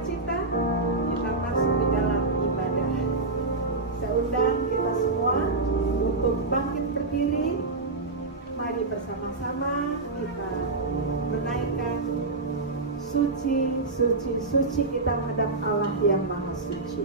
sukacita, kita masuk di dalam ibadah. Saya undang kita semua untuk bangkit berdiri. Mari bersama-sama kita menaikkan suci, suci, suci kita menghadap Allah yang Maha Suci.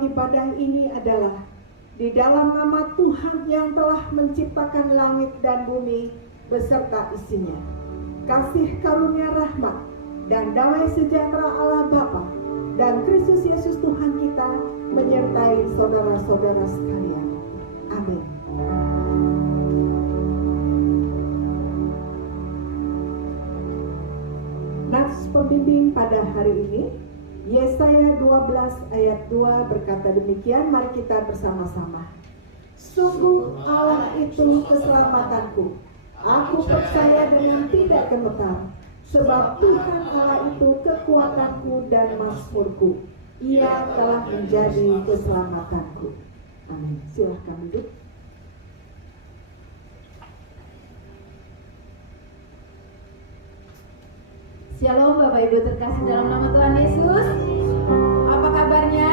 Ibadah ini adalah di dalam nama Tuhan yang telah menciptakan langit dan bumi beserta isinya. Kasih karunia rahmat dan damai sejahtera Allah Bapa dan Kristus Yesus Tuhan kita menyertai saudara-saudara sekalian. Amin. Nats pembimbing pada hari ini Yesaya 12 ayat 2 berkata demikian, mari kita bersama-sama. Sungguh Allah itu keselamatanku, aku percaya dengan tidak gemetar, sebab Tuhan Allah itu kekuatanku dan mazmurku, Ia telah menjadi keselamatanku. Amin. Silahkan duduk. Shalom Bapak Ibu terkasih dalam nama Tuhan Yesus. Apa kabarnya?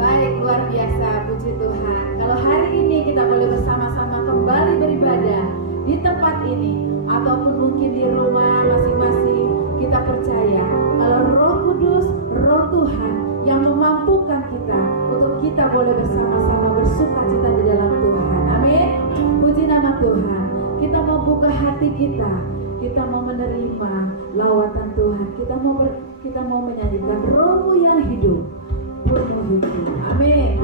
Baik, luar biasa, puji Tuhan. Kalau hari ini kita boleh bersama-sama kembali beribadah di tempat ini, ataupun mungkin di rumah masing-masing, kita percaya kalau Roh Kudus, Roh Tuhan yang memampukan kita untuk kita boleh bersama-sama bersukacita di dalam Tuhan. Amin. Puji nama Tuhan. Kita mau buka hati kita mau menerima lawatan Tuhan, kita mau menyanyikan Roh-Mu yang hidup, penuh hidup. Amin.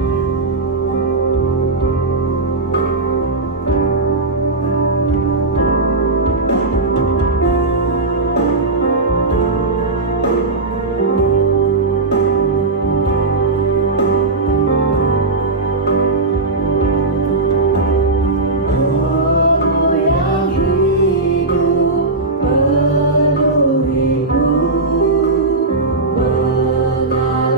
Mengalir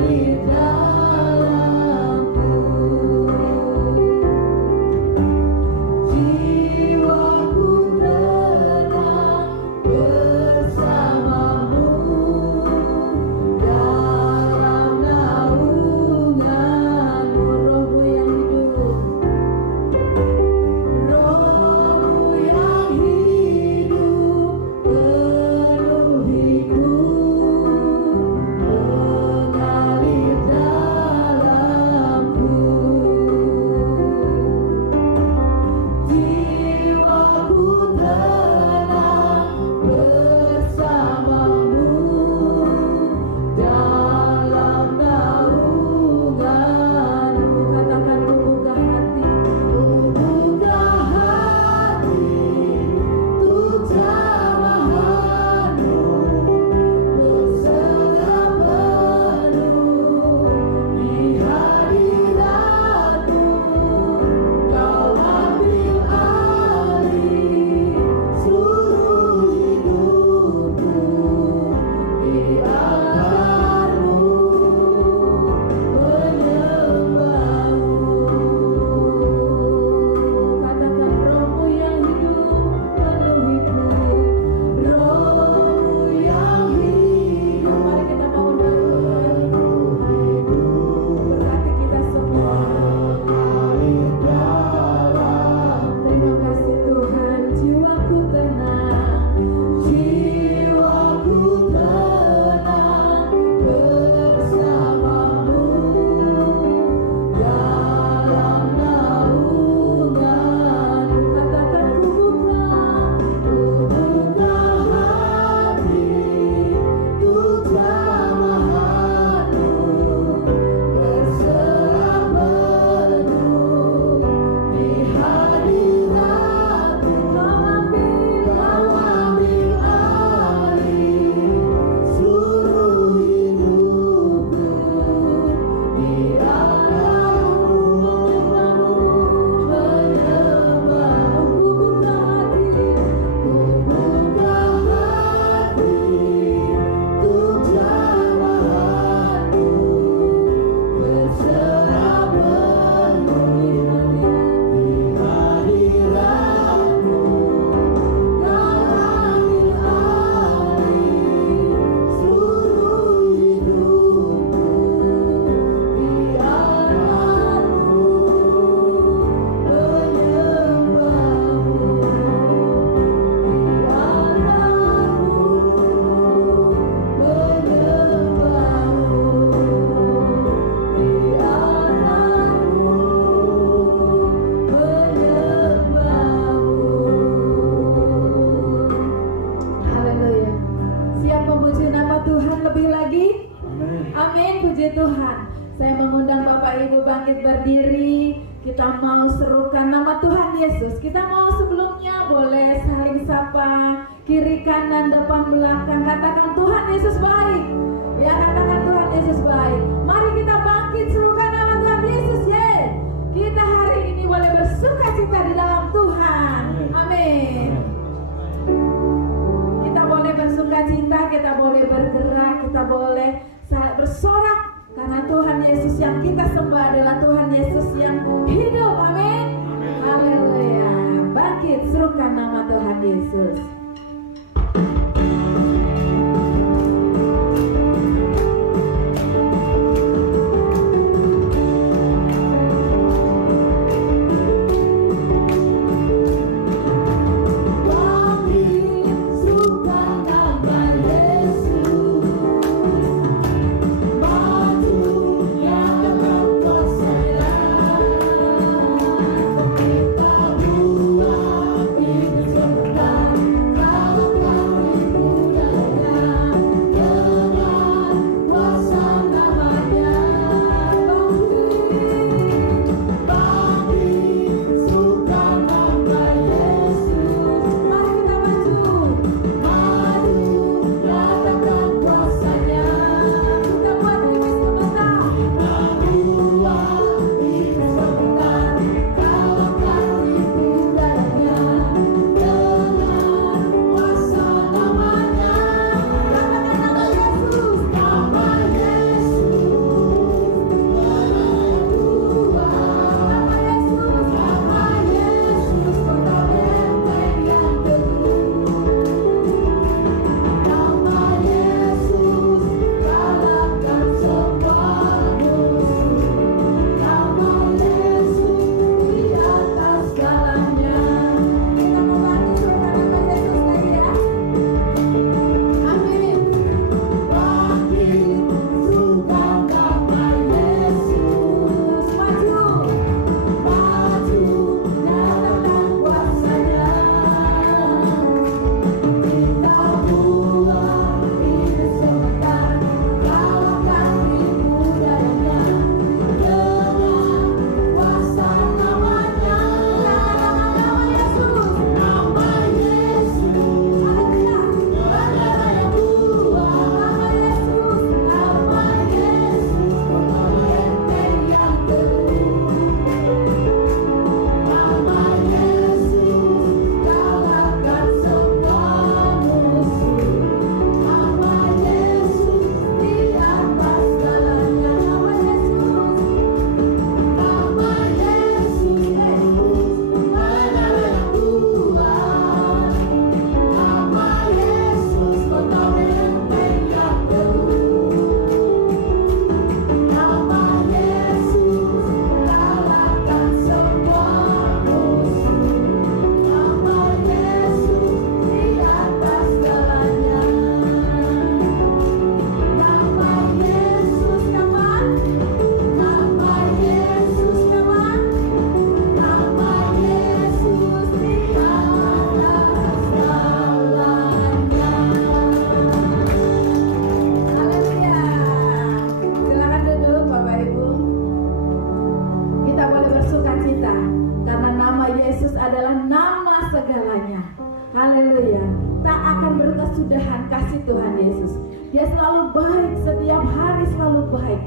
Haleluya. Tak akan berkesudahan kasih Tuhan Yesus. Dia selalu baik, setiap hari selalu baik.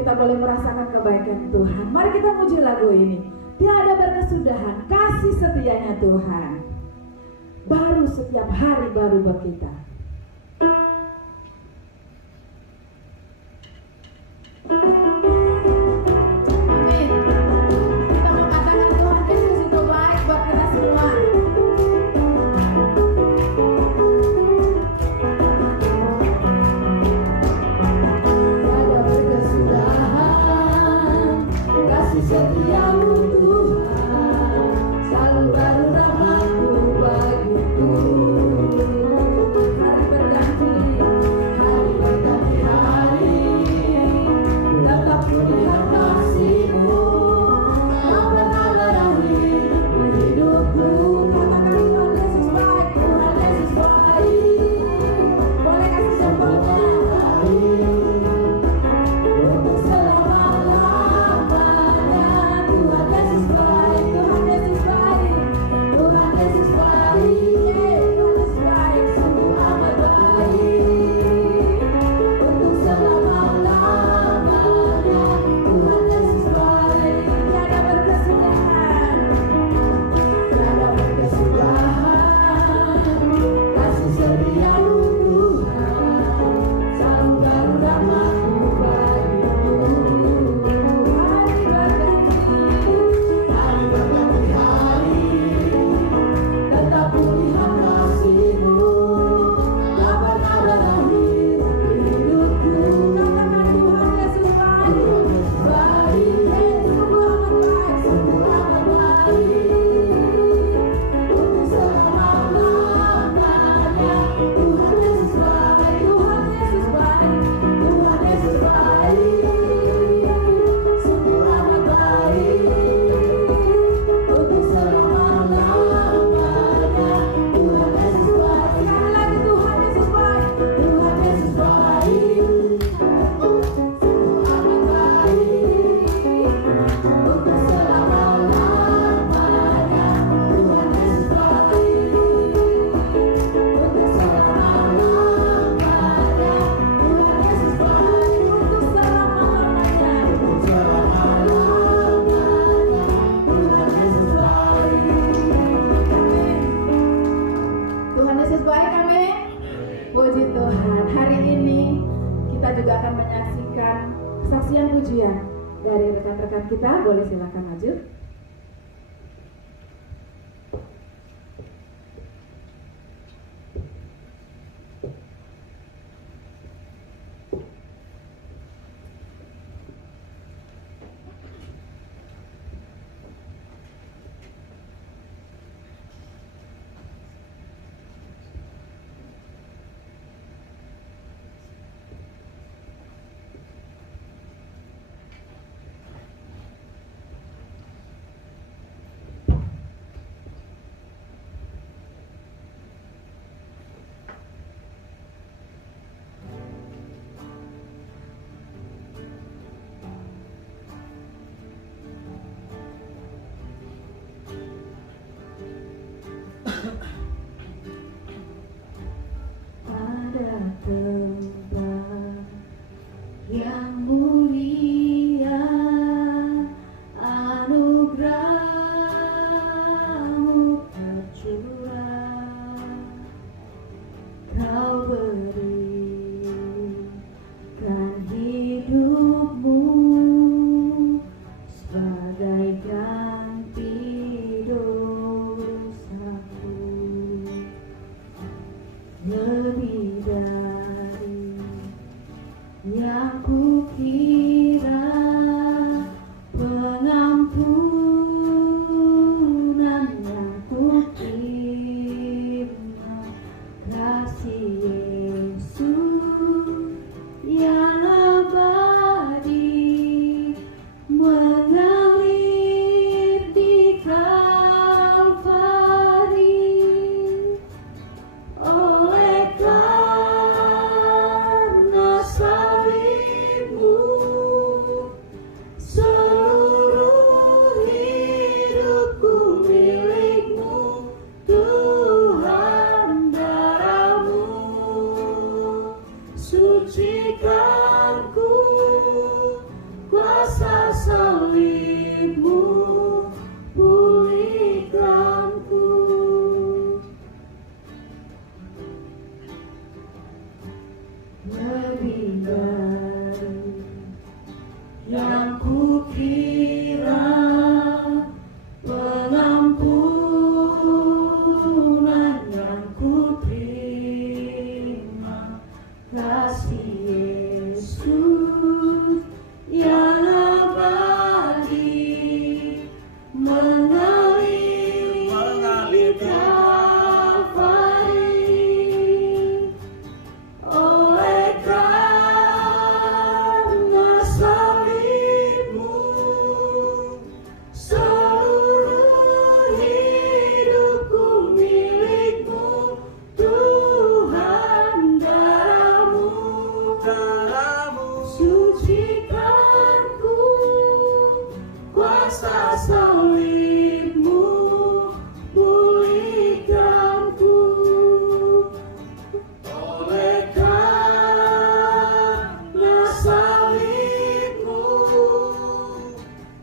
kita boleh merasakan kebaikan Tuhan. Mari kita muji lagu ini. Tiada berkesudahan kasih setianya Tuhan. Baru setiap hari baru buat kita. Amin. Kita mau katakan Tuhan Yesus itu baik buat kita semua. Tiada berkesudahan kasih setiamu Tuhan, selalu baru rahmat-Mu bagiku. Hari berganti hari, tetap ku lihat kasih-Mu yang pernah berakhir di hidupku. Katakan Tuhan Yesus baik, Tuhan Yesus baik. Boleh kasih semuanya untuk selama-lamanya. Tuhan Yesus baik, Tuhan Yesus baik, Tuhan Yesus baik, Tuhan Yesus baik, sungguh amat baik. Untuk selama-lamanya Tuhan Yesus baik. Tiada berkesudahan, tiada berkesudahan kasih setiamu Tuhan, selalu baru rahmat-Mu bagiku. Hari berganti hari, tetap ku lihat kasih-Mu tak pernah berakhir di hidupku. Katakan Tuhan Yesus baik, baik, sungguh amat baik, sungguh amat baik. Untuk selama-lamanya Tuhan Yesus baik, Tuhan Yesus baik, Tuhan Yesus baik, sungguh amat baik. Untuk selama-lamanya Tuhan Yesus baik. Sekali lagi Tuhan Yesus baik, Tuhan Yesus baik, sungguh amat baik. Untuk selama-lamanya Tuhan Yesus baik. Untuk selama-lamanya Tuhan Yesus baik. Untuk selama-lamanya, untuk selama-lamanya Tuhan Yesus baik. Amin. Tuhan Yesus baik, amin. Puji Tuhan. Hari ini kita juga akan menyaksikan kesaksian pujian dari rekan-rekan kita. Boleh silakan maju. Pada tempat yang mulia, anugerah-Mu tercurah. Kau berikan hidup-Mu sebagai ganti dosaku. Lebih dari yang kukira, yang kukira pengampunan yang kuterima, kasih Yesus yang abadi mengalir Kalvari. Oleh karena salibmu, seluruh hidupku milikmu, Tuhan. Darahmu sucikanku, kuasa salibmu pulihkanku. Oleh karena salibmu,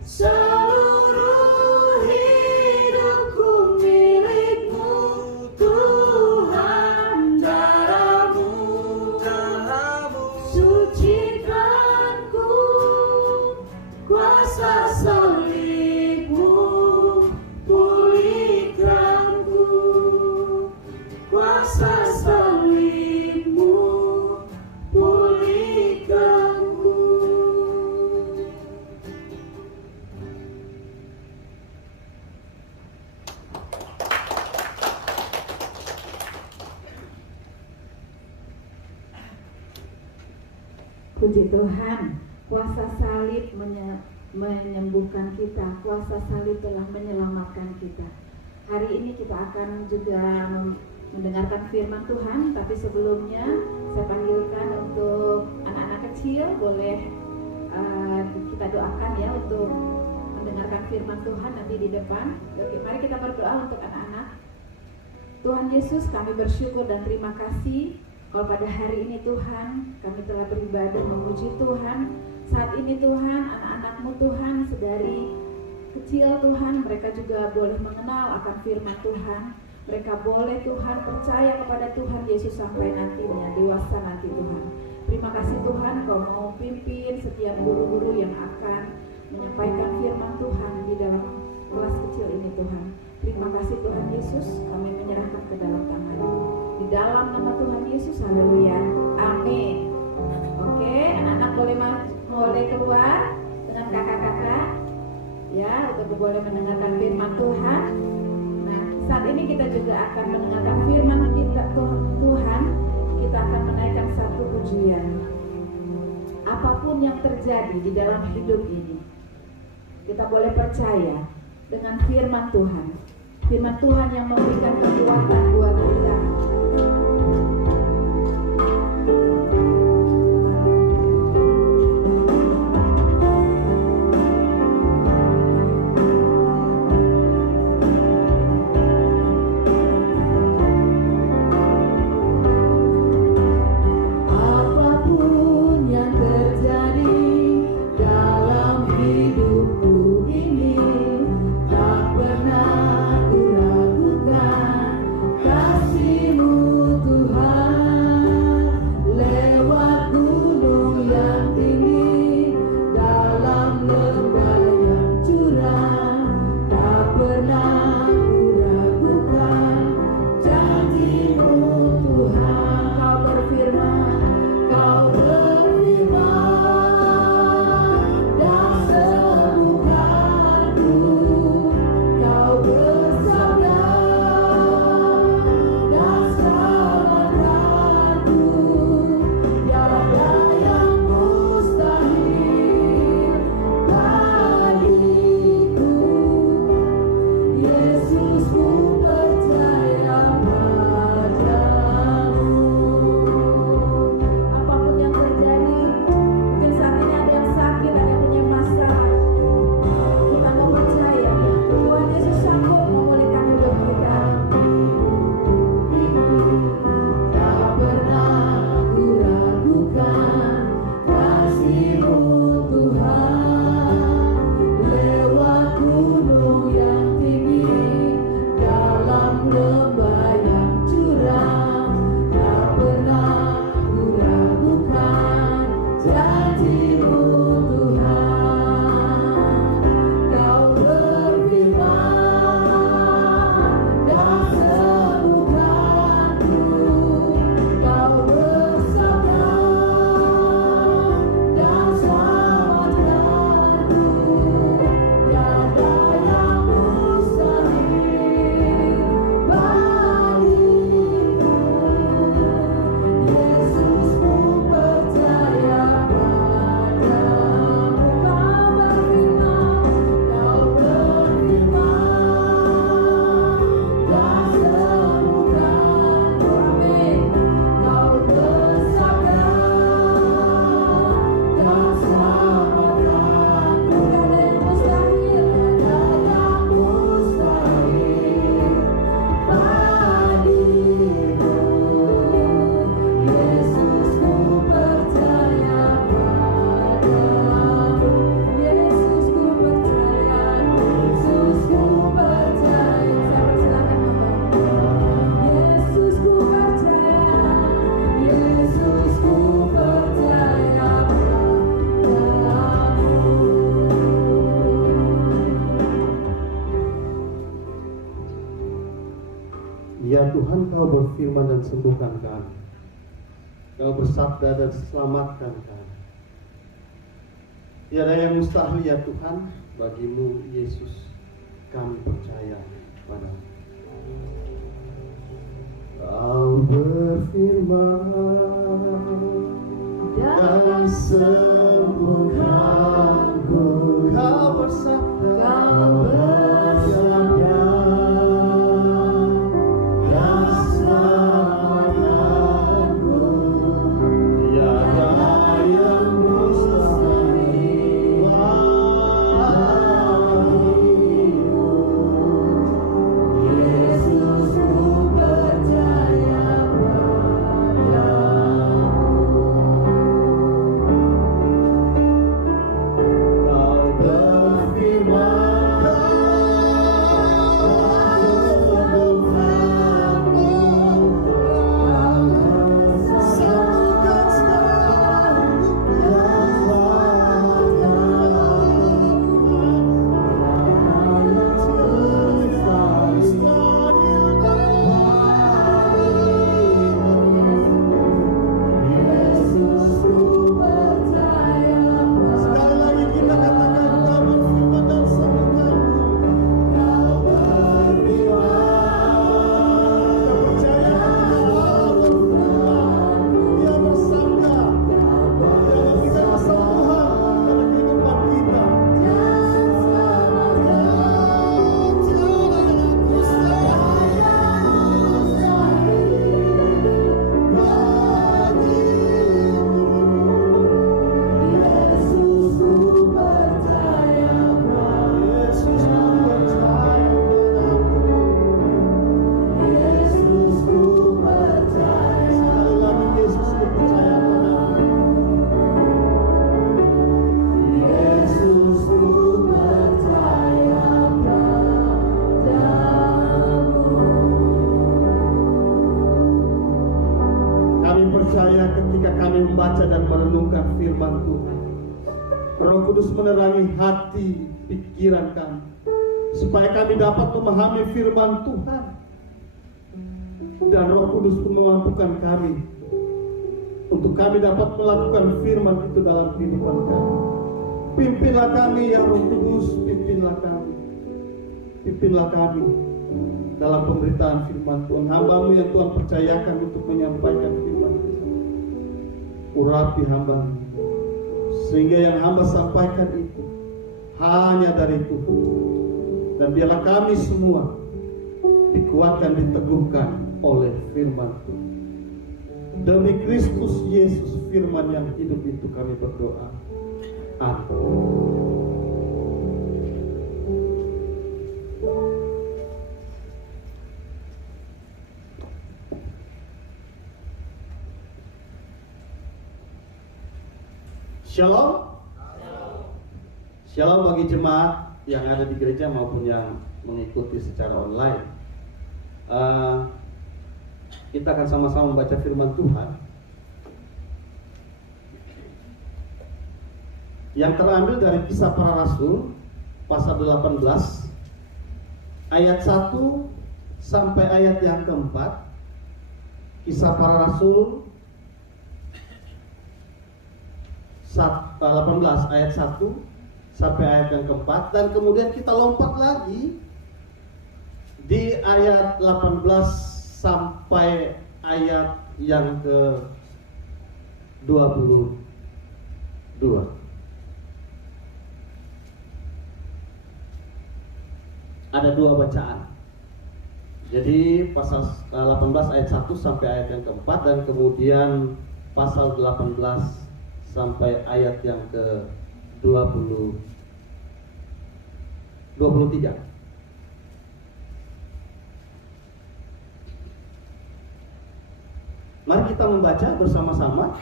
seluruh hidupku milikmu, Tuhan. Darahmu sucikanku, kuasa salibmu pulihkanku, kuasa salibmu pulihkanku. Puji Tuhan, kuasa salib menyembuhkan kita, kuasa salib telah menyelamatkan kita. Hari ini kita akan juga mendengarkan firman Tuhan, tapi sebelumnya saya panggilkan untuk anak-anak kecil, boleh kita doakan ya untuk mendengarkan firman Tuhan nanti di depan. Oke, mari kita berdoa untuk anak-anak. Tuhan Yesus, kami bersyukur dan terima kasih kalau pada hari ini Tuhan, kami telah beribadah memuji Tuhan. Saat ini Tuhan, anak-anak-Mu Tuhan, sedari kecil Tuhan, mereka juga boleh mengenal akan firman Tuhan. Mereka boleh Tuhan percaya kepada Tuhan Yesus sampai nantinya, dewasa nanti Tuhan. Terima kasih Tuhan, Kau mau pimpin setiap guru-guru yang akan menyampaikan firman Tuhan di dalam kelas kecil ini Tuhan. Terima kasih Tuhan Yesus, kami menyerahkan ke dalam tangan-Mu. Di dalam nama Tuhan Yesus, haleluya, amin. Oke, anak-anak boleh keluar dengan kakak-kakak ya, untuk boleh mendengarkan firman Tuhan. Nah, saat ini kita juga akan mendengarkan firman kita Tuhan. Kita akan menaikkan satu pujian. Apapun yang terjadi di dalam hidup ini, kita boleh percaya dengan firman Tuhan. Firman Tuhan yang memberikan kekuatan buat kita. Apapun yang terjadi dalam hidupku ini, tak pernah ku ragukan kasih Tuhan, Kau berfirman dan sembuhkan kami. Kau bersabda dan selamatkan kami. Tiada yang mustahil ya Tuhan, bagimu Yesus kami percaya padamu. Kau berfirman dan sembuhkanku. Kau bersabda dan selamatkanku. Tiada yang mustahil bagimu. Yesus, ku percaya padamu. Kau berfirman ketika kami membaca dan merenungkan firman Tuhan, Roh Kudus menerangi hati pikiran kami supaya kami dapat memahami firman Tuhan, dan Roh Kudus pun memampukan kami untuk kami dapat melakukan firman itu dalam kehidupan kami. Pimpinlah kami ya Roh Kudus, pimpinlah kami dalam pemberitaan firman Tuhan. Hamba-Mu yang Tuhan percayakan untuk menyampaikan firman Tuhan, urapi hamba-Mu sehingga yang hamba sampaikan itu hanya dari Tuhan, dan biarlah kami semua dikuatkan, diteguhkan oleh firman Tuhan. Demi Kristus Yesus firman yang hidup itu kami berdoa. Amin. Shalom. Shalom bagi jemaat yang ada di gereja maupun yang mengikuti secara online. Kita akan sama-sama membaca firman Tuhan yang terambil dari Kisah Para Rasul pasal 18 ayat 1 sampai ayat yang keempat. Kisah Para Rasul 18 ayat 1 sampai ayat yang keempat, dan kemudian kita lompat lagi di ayat 18 sampai ayat yang ke 22. Ada dua bacaan. Jadi pasal 18 ayat 1 sampai ayat yang keempat, dan kemudian pasal 18 sampai ayat yang ke 23. Mari kita membaca bersama-sama.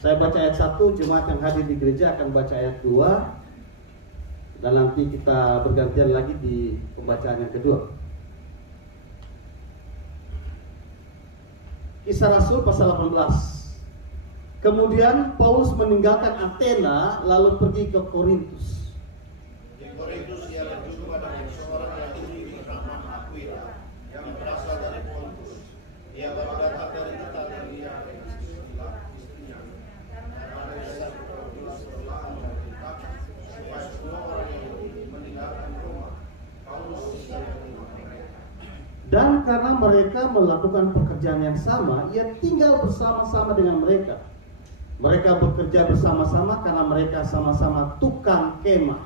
Saya baca ayat 1, jemaat yang hadir di gereja akan baca ayat 2, dan nanti kita bergantian lagi di pembacaan yang kedua. Kisah Rasul pasal 18. Kemudian Paulus meninggalkan Athena lalu pergi ke Korintus. Di Korintus ia berjumpa dengan seorang yang bernama Aquila Dan karena mereka melakukan pekerjaan yang sama, ia tinggal bersama-sama dengan mereka. Mereka bekerja bersama-sama karena mereka sama-sama tukang kemah.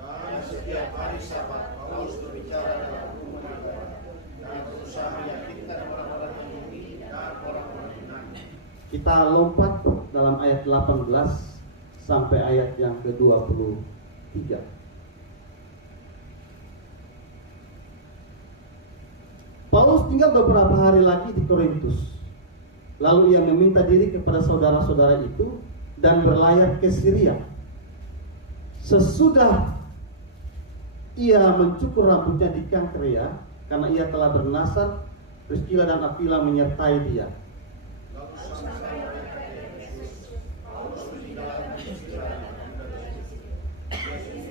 Dan setiap hari Sabat, Paulus berbicara dalam rumah ibadah dan berusaha meyakinkan orang-orang Yahudi dan orang-orang Yunani. Kita lompat dalam ayat 18 sampai ayat yang ke-23. Paulus tinggal beberapa hari lagi di Korintus. Lalu ia meminta diri kepada saudara-saudara itu dan berlayar ke Syria. Sesudah ia mencukur rambutnya di Kengkrea, karena ia telah bernasar, Priscilla dan Aquila menyertai dia. Lalu sama-sama mereka ke Efesus. Paulus meninggalkan Priscilla dan Aquila di situ.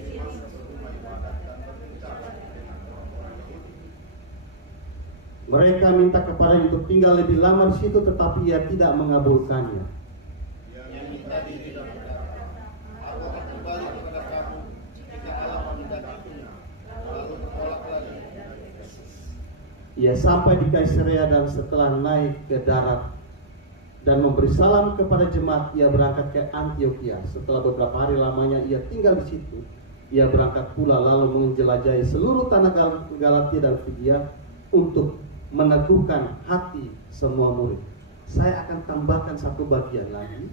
Dia masuk ke rumah ibadah dan berbicara dengan orang-orang Yahudi. Mereka minta kepadanya untuk tinggal lebih lama di situ, tetapi ia tidak mengabulkannya. Yang minta diri dan berkata, aku akan kembali kepada kamu jika Allah menghendaki. Lalu bertolak lagi dari Efesus. Ia sampai di Kaisarea dan setelah naik ke darat dan memberi salam kepada jemaat, ia berangkat ke Antioquia. Setelah beberapa hari lamanya ia tinggal di situ, ia berangkat pula lalu menjelajahi seluruh tanah Galatia dan Frigia untuk meneguhkan hati semua murid. Saya akan tambahkan satu bagian lagi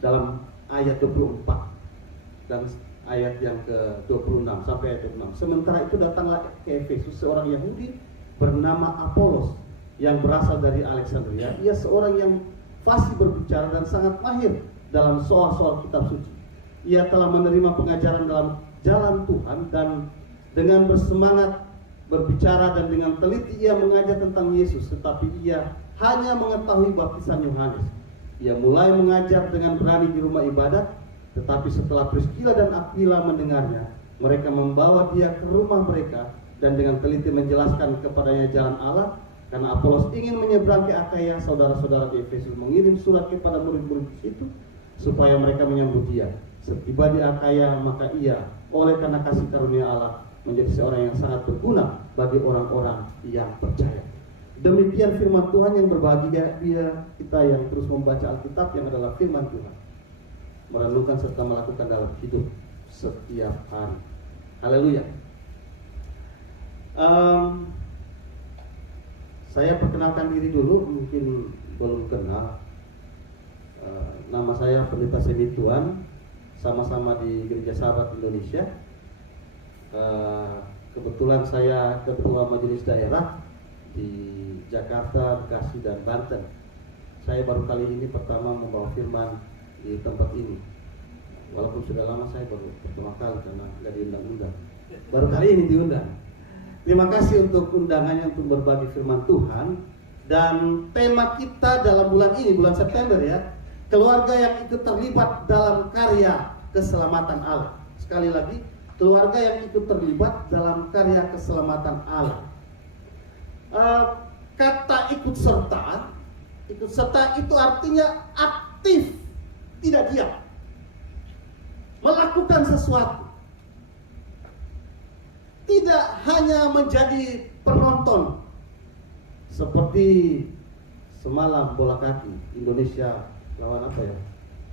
dalam ayat 24 dan ayat yang ke-26 sampai ayat 26. Sementara itu datanglah ke Efesus seorang Yahudi bernama Apolos yang berasal dari Alexandria. Ia seorang yang fasih berbicara dan sangat mahir dalam soal-soal kitab suci. Ia telah menerima pengajaran dalam jalan Tuhan dan dengan bersemangat berbicara dan dengan teliti ia mengajar tentang Yesus, tetapi ia hanya mengetahui baptisan Yohanes. Ia mulai mengajar dengan berani di rumah ibadat, tetapi setelah Priscilla dan Aquila mendengarnya, mereka membawa dia ke rumah mereka dan dengan teliti menjelaskan kepadanya jalan Allah. Karena Apolos ingin menyeberang ke Akaya, saudara-saudara di Efesus mengirim surat kepada murid-murid di situ supaya mereka menyambut dia. Setiba di Akaya, maka ia oleh karena kasih karunia Allah menjadi seorang yang sangat berguna bagi orang-orang yang percaya. Demikian firman Tuhan. Yang berbahagia dia kita yang terus membaca Alkitab yang adalah firman Tuhan, merenungkan serta melakukan dalam hidup setiap hari. Haleluya. Saya perkenalkan diri dulu, mungkin belum kenal. Nama saya Pendeta Semi Tuan, sama-sama di Gereja Sahabat Indonesia. Kebetulan saya ketua majelis daerah di Jakarta, Bekasi, dan Banten. Saya baru kali ini pertama membawa firman di tempat ini. Walaupun sudah lama saya baru pertama kali karena nggak diundang-undang. Baru kali ini diundang. Terima kasih untuk undangannya untuk berbagi firman Tuhan. Dan tema kita dalam bulan ini, bulan September ya, keluarga yang ikut terlibat dalam karya keselamatan Allah. Sekali lagi, keluarga yang ikut terlibat dalam karya keselamatan Allah. Kata ikut serta itu artinya aktif, tidak diam, melakukan sesuatu, tidak hanya menjadi penonton. Seperti semalam bola kaki Indonesia lawan apa ya,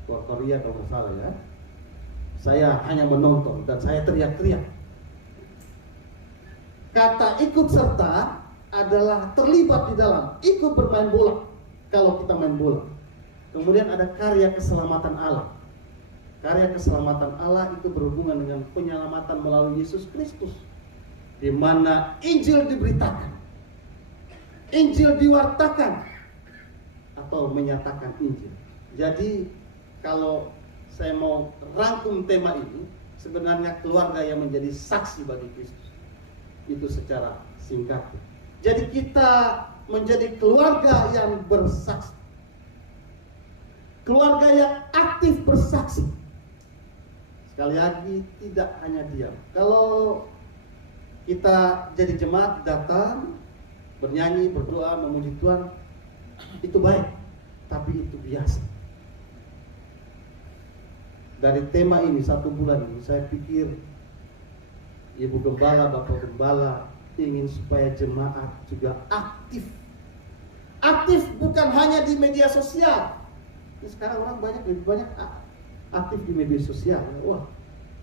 Korea kalau nggak salah ya. Saya hanya menonton dan saya teriak-teriak. Kata ikut serta adalah terlibat di dalam, ikut bermain bola. Kalau kita main bola, kemudian ada karya keselamatan Allah. Karya keselamatan Allah itu berhubungan dengan penyelamatan melalui Yesus Kristus, di mana Injil diberitakan, Injil diwartakan, atau menyatakan Injil. Jadi kalau saya mau rangkum tema ini, sebenarnya keluarga yang menjadi saksi bagi Kristus. Itu secara singkat. Jadi kita menjadi keluarga yang bersaksi, keluarga yang aktif bersaksi. Sekali lagi, tidak hanya diam. Kalau kita jadi jemaat, datang, bernyanyi, berdoa, memuji Tuhan, itu baik, tapi itu biasa. Dari tema ini, 1 bulan ini, saya pikir Ibu Gembala, Bapak Gembala, ingin supaya jemaat juga aktif. Aktif bukan hanya di media sosial. Ini sekarang orang lebih banyak aktif di media sosial. Wah,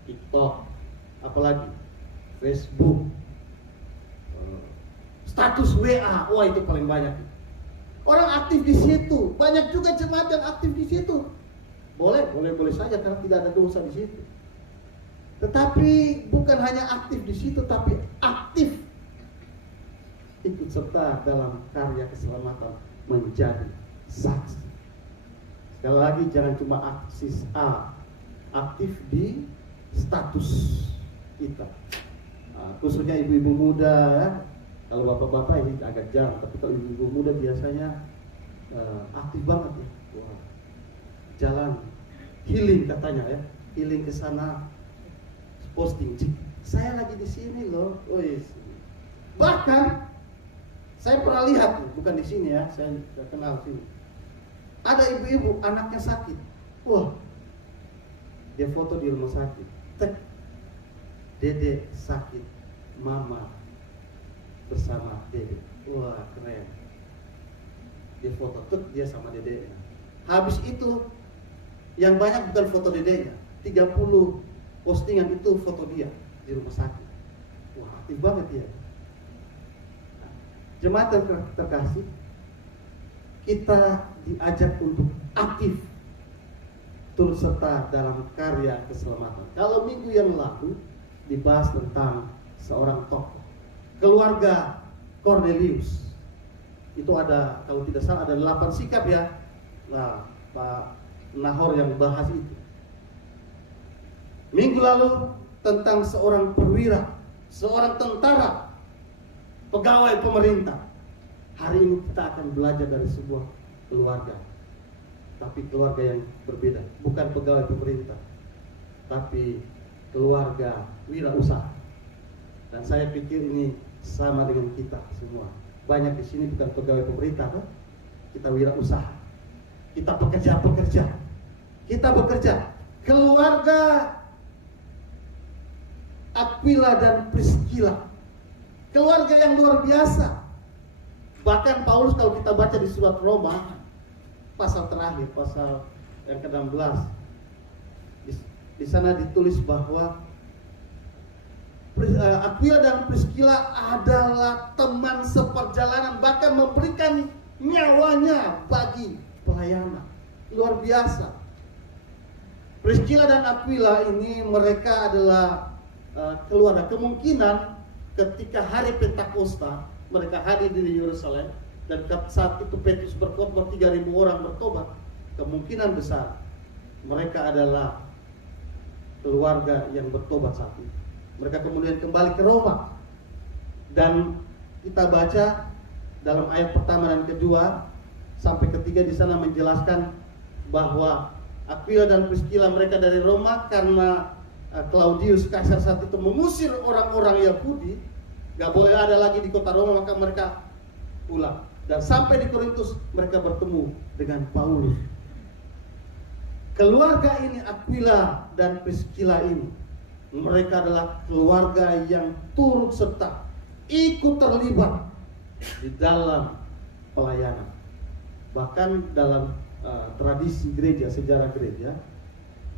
TikTok, apalagi Facebook, status WA, wah itu paling banyak. Orang aktif di situ, banyak juga jemaat yang aktif di situ. Boleh saja karena tidak ada dosa di situ. Tetapi bukan hanya aktif di situ, tapi aktif ikut serta dalam karya keselamatan, menjadi saksi. Sekali lagi, jangan cuma aktif di status kita. Khususnya ibu-ibu muda ya. Kalau bapak-bapak ini agak jarang, tapi kalau ibu-ibu muda biasanya aktif banget ya. Wah, jalan healing katanya ya, healing ke sana, posting. Saya lagi di sini loh. Oh yes. Bahkan saya pernah lihat, bukan di sini ya, saya sudah kenal sini. Ada ibu-ibu anaknya sakit. Wah, dia foto di rumah sakit. Tek, dede sakit, mama bersama dede. Wah, keren. Dia foto, dia sama dedenya. Habis itu yang banyak bukan foto dedenya, 30 postingan itu foto dia di rumah sakit. Wah, aktif banget ya. Nah, jemaat terkasih, kita diajak untuk aktif turut serta dalam karya keselamatan. Kalau minggu yang lalu dibahas tentang seorang tokoh, keluarga Cornelius. Itu ada, kalau tidak salah ada 8 sikap ya. Nah, Pak Nahor yang bahas itu. Minggu lalu tentang seorang perwira, seorang tentara, pegawai pemerintah. Hari ini kita akan belajar dari sebuah keluarga, tapi keluarga yang berbeda, bukan pegawai pemerintah, tapi keluarga wirausaha. Dan saya pikir ini sama dengan kita semua. Banyak di sini bukan pegawai pemerintah, kan? Kita wirausaha, kita pekerja, kita bekerja. Keluarga Aquila dan Priscilla, keluarga yang luar biasa. Bahkan Paulus kalau kita baca di surat Roma pasal terakhir, pasal yang ke-16, di sana ditulis bahwa Aquila dan Priscilla adalah teman seperjalanan, bahkan memberikan nyawanya bagi pelayanan. Luar biasa. Priscilla dan Aquila ini mereka adalah keluarga. Kemungkinan ketika hari Pentakosta mereka hadir di Yerusalem, dan saat itu Petrus berkhotbah 3.000 orang bertobat, kemungkinan besar mereka adalah keluarga yang bertobat saat itu. Mereka kemudian kembali ke Roma, dan kita baca dalam ayat pertama dan kedua sampai ketiga di sana menjelaskan bahwa Aquila dan Priscilla mereka dari Roma karena Claudius Kaisar saat itu mengusir orang-orang Yahudi, gak boleh ada lagi di kota Roma, maka mereka pulang. Dan sampai di Korintus mereka bertemu dengan Paulus. Keluarga ini, Aquila dan Priscilla ini, mereka adalah keluarga yang turut serta ikut terlibat di dalam pelayanan. Bahkan dalam tradisi gereja, sejarah gereja,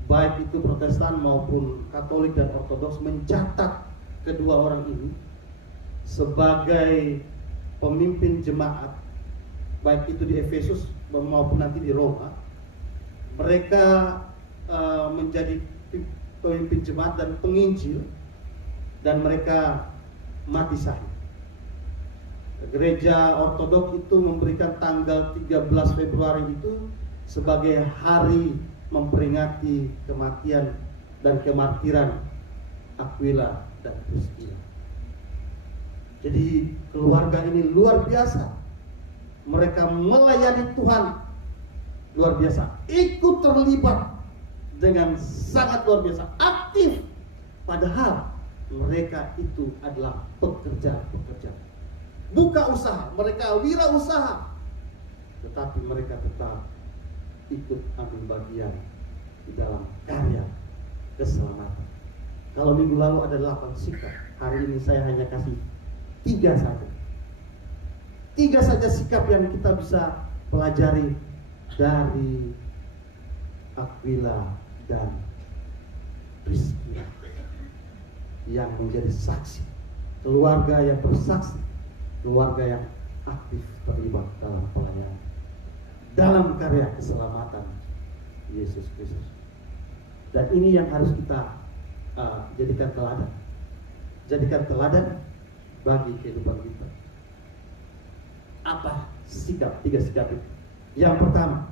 baik itu Protestan maupun Katolik dan Ortodoks mencatat kedua orang ini sebagai pemimpin jemaat, baik itu di Efesus maupun nanti di Roma. Mereka menjadi pemimpin jemaat dan penginjil, dan mereka mati syahid. Gereja Ortodoks itu memberikan tanggal 13 Februari itu sebagai hari memperingati kematian dan kemartiran Aquila dan Priscilla. Jadi keluarga ini luar biasa. Mereka melayani Tuhan luar biasa, ikut terlibat dengan sangat luar biasa, aktif. Padahal mereka itu adalah pekerja, buka usaha, mereka wirausaha, tetapi mereka tetap ikut ambil bagian di dalam karya keselamatan. Kalau minggu lalu ada 8 sikap, hari ini saya hanya kasih 3 saja. 3 saja sikap yang kita bisa pelajari dari Aquila dan Priscilla yang menjadi saksi, keluarga yang bersaksi, keluarga yang aktif terlibat dalam pelayanan, dalam karya keselamatan Yesus Kristus. Dan ini yang harus kita jadikan teladan bagi kehidupan kita. Apa sikap? 3 sikap itu. Yang pertama,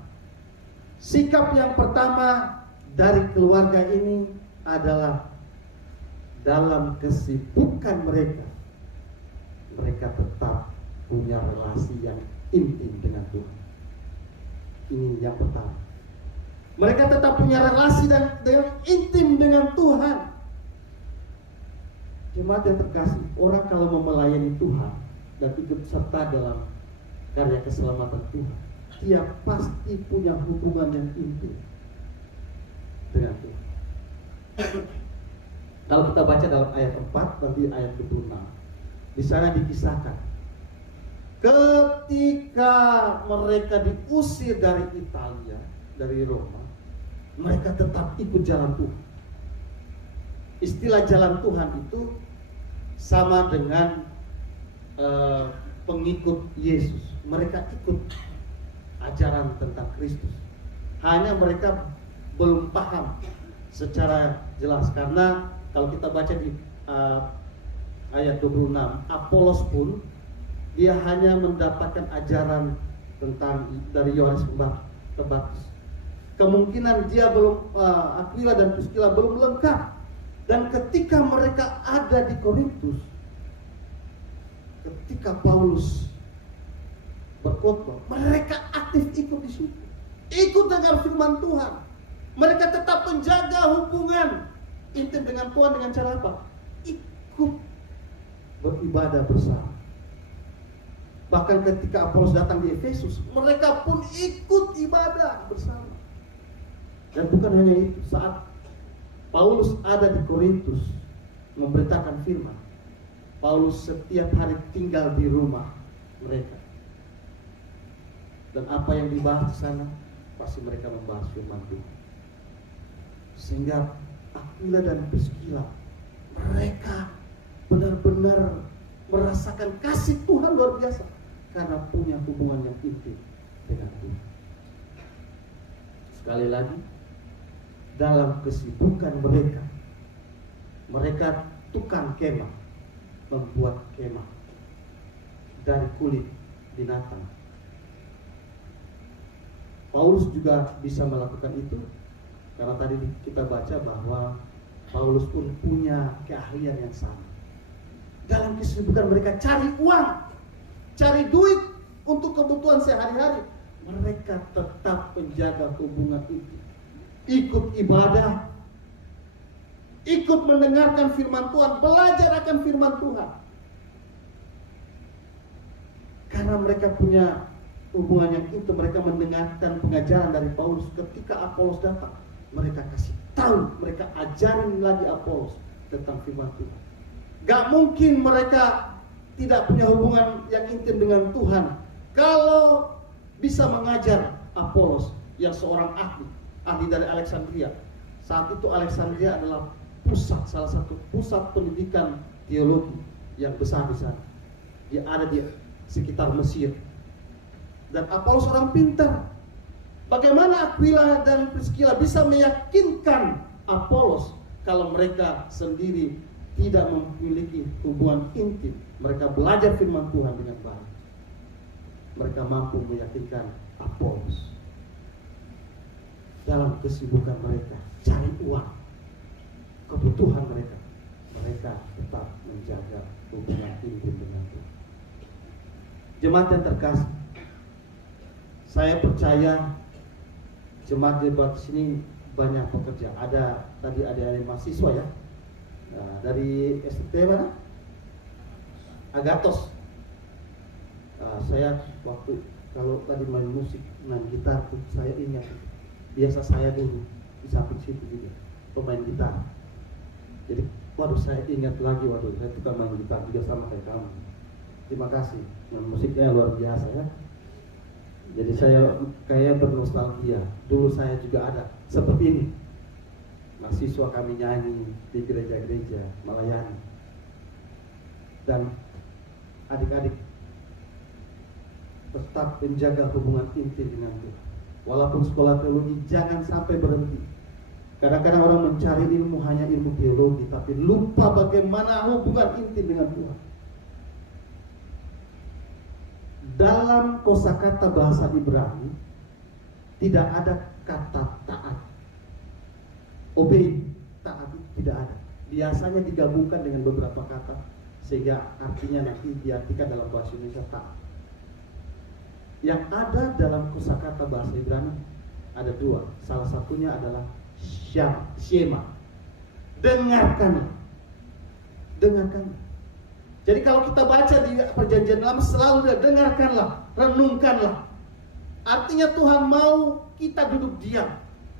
sikap yang pertama dari keluarga ini adalah dalam kesibukan mereka tetap punya relasi yang intim dengan Tuhan. Ini yang pertama. Mereka tetap punya relasi dan intim dengan Tuhan. Jemaat yang terkasih, orang kalau mau melayani Tuhan dan ikut serta dalam karya keselamatan Tuhan, dia pasti punya hubungan yang intim dengan Tuhan. Kalau kita baca dalam ayat 4 nanti ayat 26, di sana dikisahkan ketika mereka diusir dari Italia, dari Roma, mereka tetap ikut jalan Tuhan. Istilah jalan Tuhan itu sama dengan pengikut Yesus. Mereka ikut ajaran tentang Kristus. Hanya mereka belum paham secara jelas, karena kalau kita baca di ayat 26, Apolos pun dia hanya mendapatkan ajaran tentang dari Yohanes Pembaptis. Kemungkinan dia belum, Aquila dan Priscilla belum lengkap. Dan ketika mereka ada di Korintus, ketika Paulus berkhotbah, mereka aktif ikut di situ, ikut dengan firman Tuhan. Mereka tetap menjaga hubungan intim dengan Tuhan dengan cara apa? Ikut beribadah bersama. Bahkan ketika Apolos datang di Efesus, mereka pun ikut ibadah bersama. Dan bukan hanya itu, saat Paulus ada di Korintus memberitakan firman, Paulus setiap hari tinggal di rumah mereka. Dan apa yang dibahas di sana, pasti mereka membahas firman Tuhan. Sehingga Aquila dan Priscilla, mereka benar-benar merasakan kasih Tuhan luar biasa karena punya hubungan yang intim dengan Tuhan. Sekali lagi, dalam kesibukan mereka tukang kemah, membuat kemah dari kulit binatang. Paulus juga bisa melakukan itu, karena tadi kita baca bahwa Paulus pun punya keahlian yang sama. Dalam kesibukan mereka cari uang, cari duit untuk kebutuhan sehari-hari, mereka tetap menjaga hubungan itu. Ikut ibadah, ikut mendengarkan firman Tuhan, belajar akan firman Tuhan. Karena mereka punya hubungan yang itu, mereka mendengarkan pengajaran dari Paulus. Ketika Apolos datang, mereka kasih tahu, mereka ajarin lagi Apolos tentang firman Tuhan. Gak mungkin mereka tidak punya hubungan yang intim dengan Tuhan kalau bisa mengajar Apolos yang seorang ahli dari Alexandria. Saat itu Alexandria adalah salah satu pusat pendidikan teologi yang besar di sana. Dia ada di sekitar Mesir. Dan Apolos orang pintar. Bagaimana Aquila dan Priscilla bisa meyakinkan Apolos kalau mereka sendiri tidak memiliki hubungan intim? Mereka belajar firman Tuhan dengan baik. Mereka mampu meyakinkan Apolos. Dalam kesibukan mereka cari uang, kebutuhan mereka tetap menjaga hubungan intim dengan Tuhan. Jemaat yang terkasih, saya percaya jemaat di sini banyak pekerja. Ada tadi ada mahasiswa ya, nah, dari STT mana? Agathos. Saya waktu kalau tadi main musik, main gitar, saya ingat biasa saya dulu di samping situ juga pemain gitar. Jadi waduh saya ingat lagi, waduh saya tukang main gitar juga sama kayak kamu. Terima kasih. Nah, musiknya luar biasa ya. Jadi saya kayak bernostalgia. Dulu saya juga ada seperti ini. Mahasiswa kami nyanyi di gereja-gereja melayani. Dan adik-adik tetap menjaga hubungan intim dengan Tuhan. Walaupun sekolah teologi jangan sampai berhenti. Kadang-kadang orang mencari ilmu hanya ilmu teologi, tapi lupa bagaimana hubungan intim dengan Tuhan. Dalam kosakata bahasa Ibrani tidak ada kata taat. Obey, taat tidak ada. Biasanya digabungkan dengan beberapa kata sehingga artinya nanti diartikan dalam bahasa Indonesia taat. Yang ada dalam kosakata bahasa Ibrani ada dua. Salah satunya adalah Shema. Dengarkanlah. Dengarkanlah. Jadi kalau kita baca di perjanjian lama selalu dengarkanlah, renungkanlah. Artinya Tuhan mau kita duduk diam,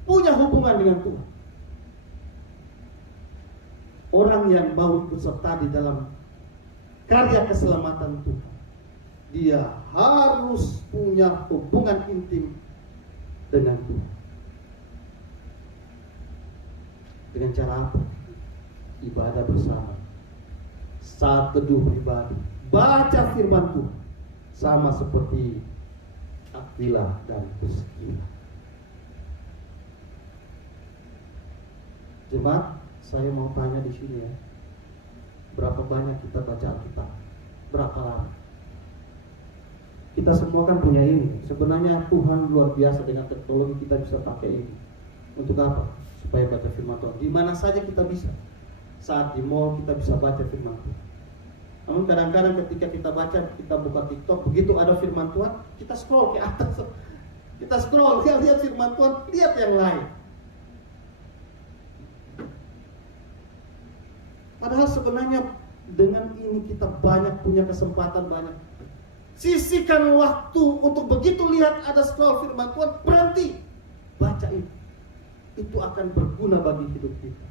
punya hubungan dengan Tuhan. Orang yang mau ikut serta di dalam karya keselamatan Tuhan, dia harus punya hubungan intim dengan Tuhan. Dengan cara apa? Ibadah bersama, saat teduh pribadi, baca firman Tuhan, sama seperti Aquila dan Priscilla. Jemaat, saya mau tanya di sini ya, berapa banyak kita baca Alkitab? Berapa lama? Kita semua kan punya ini. Sebenarnya Tuhan luar biasa, dengan teknologi kita bisa pakai ini. Untuk apa? Supaya baca firman Tuhan. Di mana saja kita bisa. Saat di mall kita bisa baca firman Tuhan. Namun kadang-kadang ketika kita baca, kita buka TikTok, begitu ada firman Tuhan, kita scroll ke atas. Kita scroll, lihat firman Tuhan, lihat yang lain. Padahal sebenarnya dengan ini kita banyak punya kesempatan, banyak. Sisihkan waktu untuk begitu lihat ada scroll firman Tuhan, berhenti, baca itu. Itu akan berguna bagi hidup kita.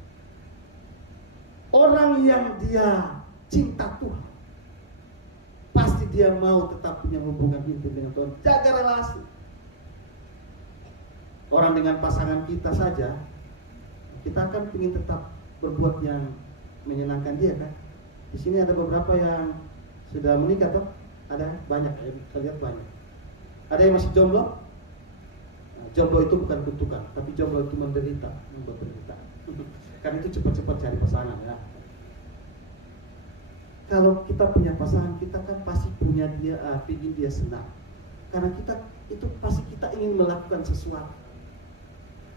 Orang yang dia cinta Tuhan, pasti dia mau tetap punya hubungan intim dengan Tuhan. Jaga relasi. Orang dengan pasangan kita saja, kita akan ingin tetap berbuat yang menyenangkan dia kan. Di sini ada beberapa yang sudah menikah toh? Ada banyak, saya lihat banyak. Ada yang masih jomblo? Nah, jomblo itu bukan kutukan, tapi jomblo itu menderita, membuat penderitaan. Karena itu cepat-cepat cari pasangan ya. Kalau kita punya pasangan, kita kan pasti punya dia, ingin dia senang. Karena kita itu pasti kita ingin melakukan sesuatu.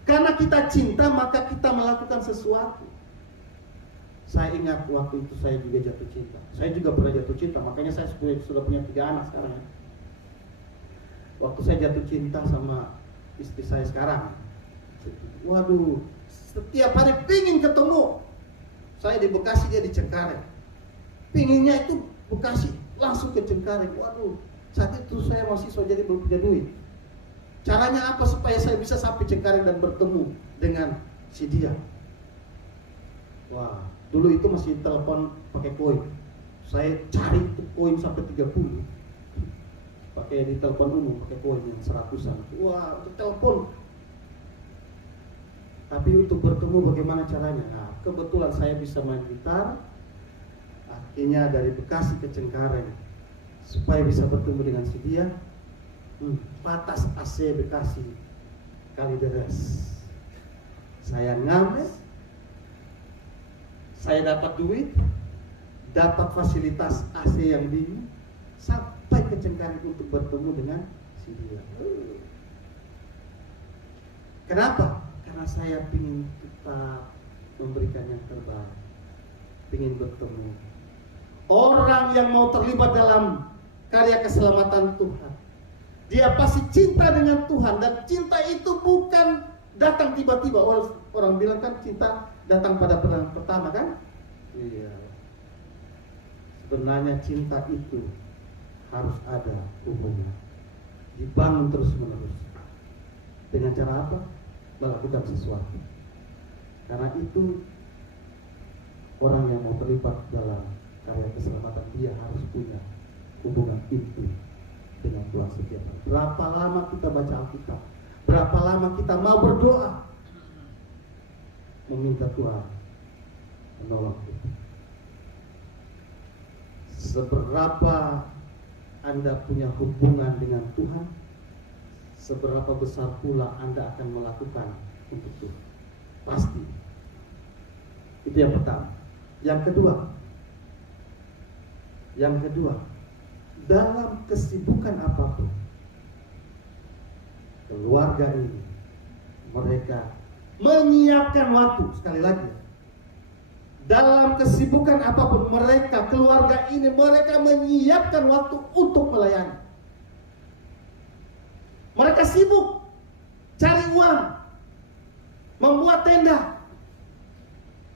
Karena kita cinta, maka kita melakukan sesuatu. Saya ingat waktu itu saya juga jatuh cinta. Saya juga pernah jatuh cinta, makanya saya sudah punya 3 anak sekarang ya. Waktu saya jatuh cinta sama istri saya sekarang, waduh, setiap hari pingin ketemu. Saya di Bekasi, dia di Cengkareng. Pinginnya itu Bekasi, langsung ke Cengkareng. Waduh, saat itu saya mahasiswa jadi belum punya duit. Caranya apa supaya saya bisa sampai Cengkareng dan bertemu dengan si dia? Wah, dulu itu masih telepon pakai koin. Saya cari itu koin sampai 30. Pakai di telepon umum, pakai koin yang 100-an. Wah, untuk telepon. Tapi untuk bertemu bagaimana caranya? Nah, kebetulan saya bisa main gitar. Akhirnya dari Bekasi ke Cengkareng, supaya bisa bertemu dengan si dia. Patas AC Bekasi Kalideres. Saya ngamen, saya dapat duit, dapat fasilitas AC yang dingin, sampai ke Cengkareng untuk bertemu dengan si dia. Kenapa? Karena saya ingin tetap memberikan yang terbaik, ingin bertemu. Orang yang mau terlibat dalam karya keselamatan Tuhan, dia pasti cinta dengan Tuhan. Dan cinta itu bukan datang tiba-tiba. Orang bilang kan cinta datang pada perang pertama kan? Iya. Sebenarnya cinta itu harus ada hubungan, dibangun terus-menerus. Dengan cara apa? Melakukan sesuatu. Karena itu orang yang mau terlibat dalam karya keselamatan, dia harus punya hubungan itu dengan Tuhan setiap hari. Berapa lama kita baca Alkitab? Berapa lama kita mau berdoa meminta Tuhan menolong kita? Seberapa Anda punya hubungan dengan Tuhan, seberapa besar pula Anda akan melakukan untuk Tuhan. Pasti. Itu yang pertama. Yang kedua, dalam kesibukan apapun, keluarga ini mereka menyiapkan waktu. Sekali lagi, dalam kesibukan apapun mereka, keluarga ini mereka menyiapkan waktu untuk melayani. Mereka sibuk cari uang, membuat tenda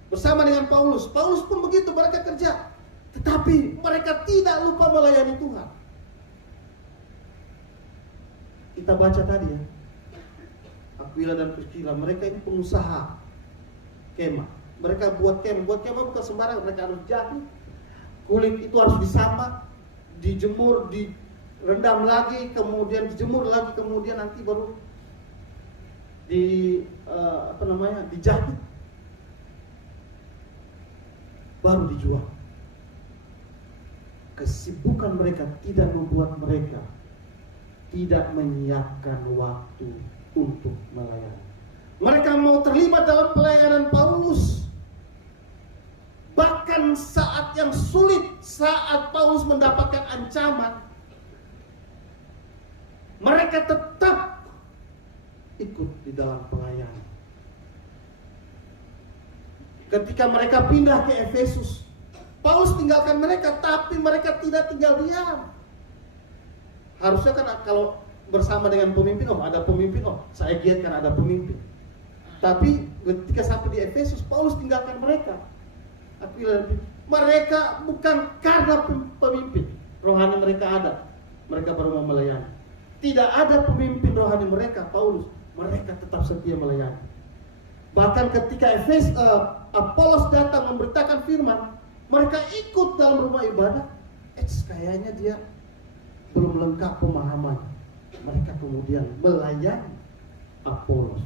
bersama dengan Paulus. Paulus pun begitu, mereka kerja, tetapi mereka tidak lupa melayani Tuhan. Kita baca tadi ya, Aquila dan Priscilla, mereka ini pengusaha kemah. Mereka buat kemah bukan sembarang. Mereka harus jahit, kulit itu harus disamak, dijemur, direndam lagi, kemudian dijemur lagi, kemudian nanti baru dijahit, baru dijual. Kesibukan mereka tidak membuat mereka tidak menyiapkan waktu untuk melayani. Mereka mau terlibat dalam pelayanan Paulus. Bahkan saat yang sulit, saat Paulus mendapatkan ancaman, mereka tetap ikut di dalam pelayanan. Ketika mereka pindah ke Efesus, Paulus tinggalkan mereka, tapi mereka tidak tinggal diam. Harusnya kan kalau bersama dengan pemimpin, ada pemimpin, saya giatkan ada pemimpin. Tapi ketika sampai di Efesus, Paulus tinggalkan mereka. Mereka bukan karena pemimpin rohani mereka ada, mereka baru mau melayani. Tidak ada pemimpin rohani mereka, Paulus, mereka tetap setia melayani. Bahkan ketika Apolos datang memberitakan firman, mereka ikut dalam rumah ibadah. Kayaknya dia belum lengkap pemahaman. Mereka kemudian melayani Apolos.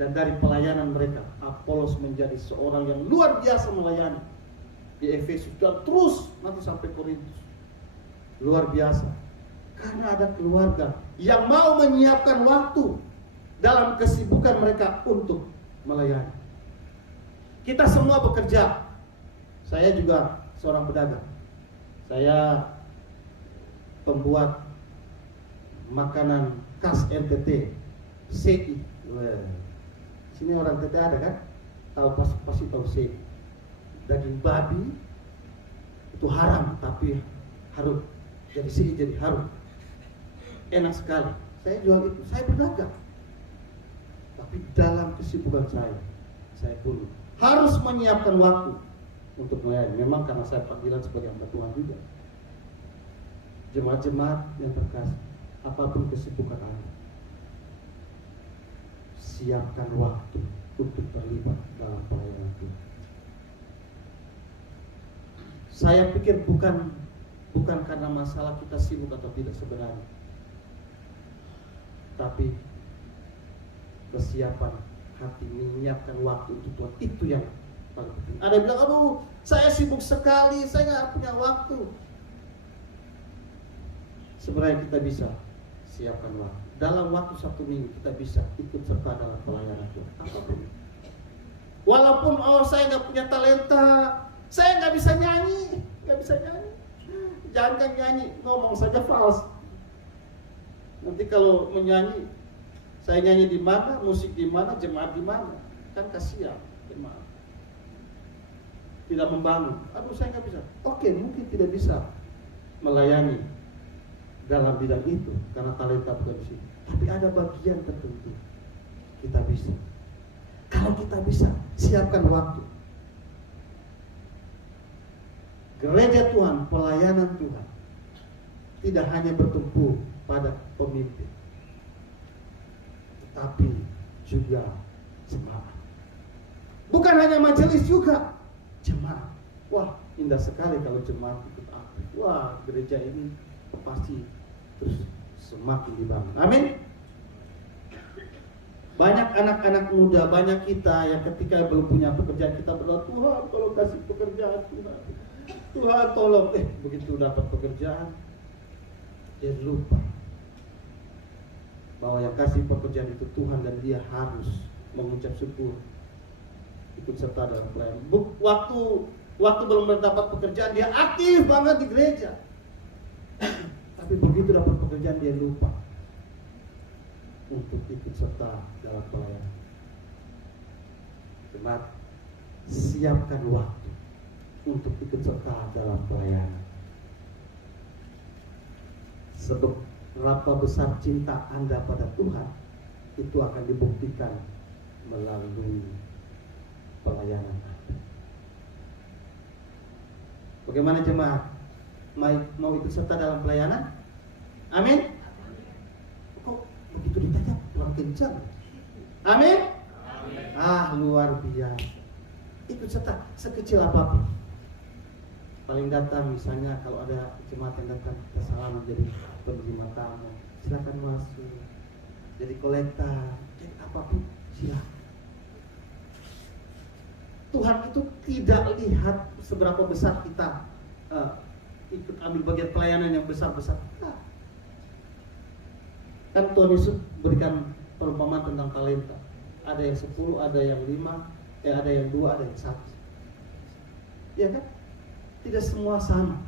Dan dari pelayanan mereka, Apolos menjadi seorang yang luar biasa melayani di Efesus dan terus nanti sampai Korintus. Luar biasa. Karena ada keluarga yang mau menyiapkan waktu dalam kesibukan mereka untuk melayani. Kita semua bekerja. Saya juga seorang pedagang. Saya pembuat makanan khas NTT, seki. Sini orang NTT ada kan? Tahu pasti tahu seki. Daging babi itu haram, tapi harum. Jadi seki jadi harum. Enak sekali. Saya jual itu. Saya berdagang. Tapi dalam kesibukan saya pun harus menyiapkan waktu untuk melayani. Memang karena saya panggilan sebagai hamba Tuhan juga. Jemaat-jemaat yang terkasih, apapun kesibukan Anda, siapkan waktu untuk terlibat dalam pelayanan Tuhan. Saya pikir bukan karena masalah kita sibuk atau tidak sebenarnya, tapi kesiapan hati menyiapkan waktu untuk Tuhan, itu yang paling penting. Ada yang bilang, aduh saya sibuk sekali, saya nggak punya waktu. Sebenarnya kita bisa siapkan waktu. Dalam waktu 1 minggu kita bisa ikut serta dalam pelayanan Tuhan. Apapun. Walaupun saya nggak punya talenta, saya nggak bisa nyanyi. Jangan nyanyi, ngomong saja fals. Nanti kalau menyanyi, saya nyanyi di mana, musik di mana, jemaat di mana, kan kasihan jemaat. Tidak membangun. Aduh saya nggak bisa. Oke, mungkin tidak bisa melayani dalam bidang itu karena talenta bukan di sini. Tapi ada bagian tertentu kita bisa. Kalau kita bisa, siapkan waktu. Gereja Tuhan, pelayanan Tuhan tidak hanya bertumpu pada pemimpin, tetapi juga jemaat. Bukan hanya majelis, juga jemaat. Wah, indah sekali kalau jemaat ikut aktif. Wah, gereja ini pasti terus semakin dibangun. Amin. Banyak anak-anak muda, banyak kita yang ketika belum punya pekerjaan kita berdoa, Tuhan tolong kasih pekerjaan, Tuhan tolong. Begitu dapat pekerjaan, dia lupa bahwa yang kasih pekerjaan itu Tuhan dan dia harus mengucap syukur, ikut serta dalam pelayanan. Waktu belum mendapat pekerjaan dia aktif banget di gereja, tapi begitu dapat pekerjaan dia lupa untuk ikut serta dalam pelayanan. Jemaat, siapkan waktu untuk ikut serta dalam pelayanan. Seberapa besar cinta Anda pada Tuhan, itu akan dibuktikan melalui pelayanan Anda. Bagaimana jemaat? Mau ikut serta dalam pelayanan? Amin? Kok begitu ditanya kurang kencang? Amin? Luar biasa. Ikut serta sekecil apapun. Paling datang misalnya kalau ada jemaat yang datang, kita salam jadi penerima tamu, silakan masuk. Jadi kolektor, jadi apapun silakan. Tuhan itu tidak lihat seberapa besar kita ikut ambil bagian pelayanan yang besar-besar. Kan Tuhan Yesus berikan perumpamaan tentang talenta. Ada yang 10, ada yang 5, ada yang 2, ada yang 1. Ya kan? Tidak semua sama.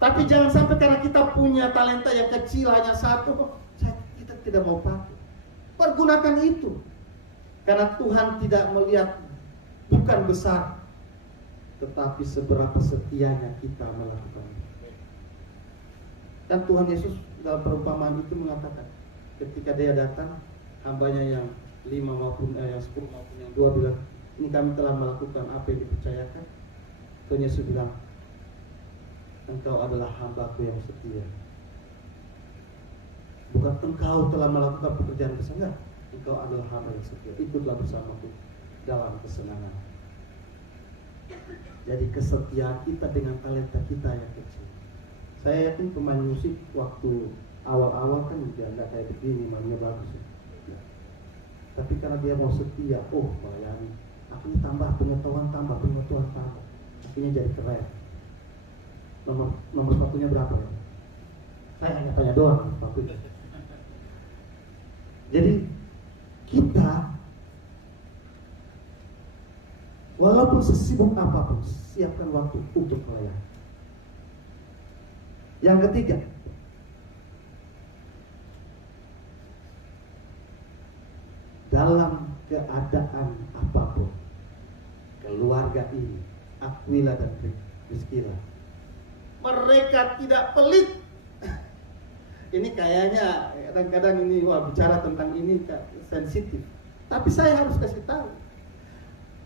Tapi jangan sampai karena kita punya talenta yang kecil hanya 1, kita tidak mau pakai. Pergunakan itu. Karena Tuhan tidak melihat bukan besar, tetapi seberapa setianya kita melakukan. Dan Tuhan Yesus dalam perumpamaan itu mengatakan, ketika dia datang, hambanya yang 5 maupun yang 10 maupun yang 2 bilang, ini kami telah melakukan apa yang dipercayakan. Tuhan Yesus bilang, engkau adalah hambaku yang setia. Bukan engkau telah melakukan pekerjaan besar, enggak. Engkau adalah hamba yang setia. Ikutlah bersamaku dalam kesenangan. Jadi kesetiaan kita dengan talenta kita yang kecil. Saya yakin pemain musik waktu awal-awal kan dia enggak kayak begini, mainnya bagus ya. Tapi karena dia mau setia, melayani, akhirnya tambah pengetahuan tambah. Akhirnya jadi keren. Nomor sepatunya berapa ya? Saya hanya tanya doang sepatunya. Jadi kita walaupun sesibuk apapun, siapkan waktu untuk melayani. Yang ketiga, dalam keadaan apapun, keluarga ini, Aquila dan Priscilla, mereka tidak pelit. Ini kayaknya kadang-kadang ini bicara tentang ini sensitif. Tapi saya harus kasih tahu.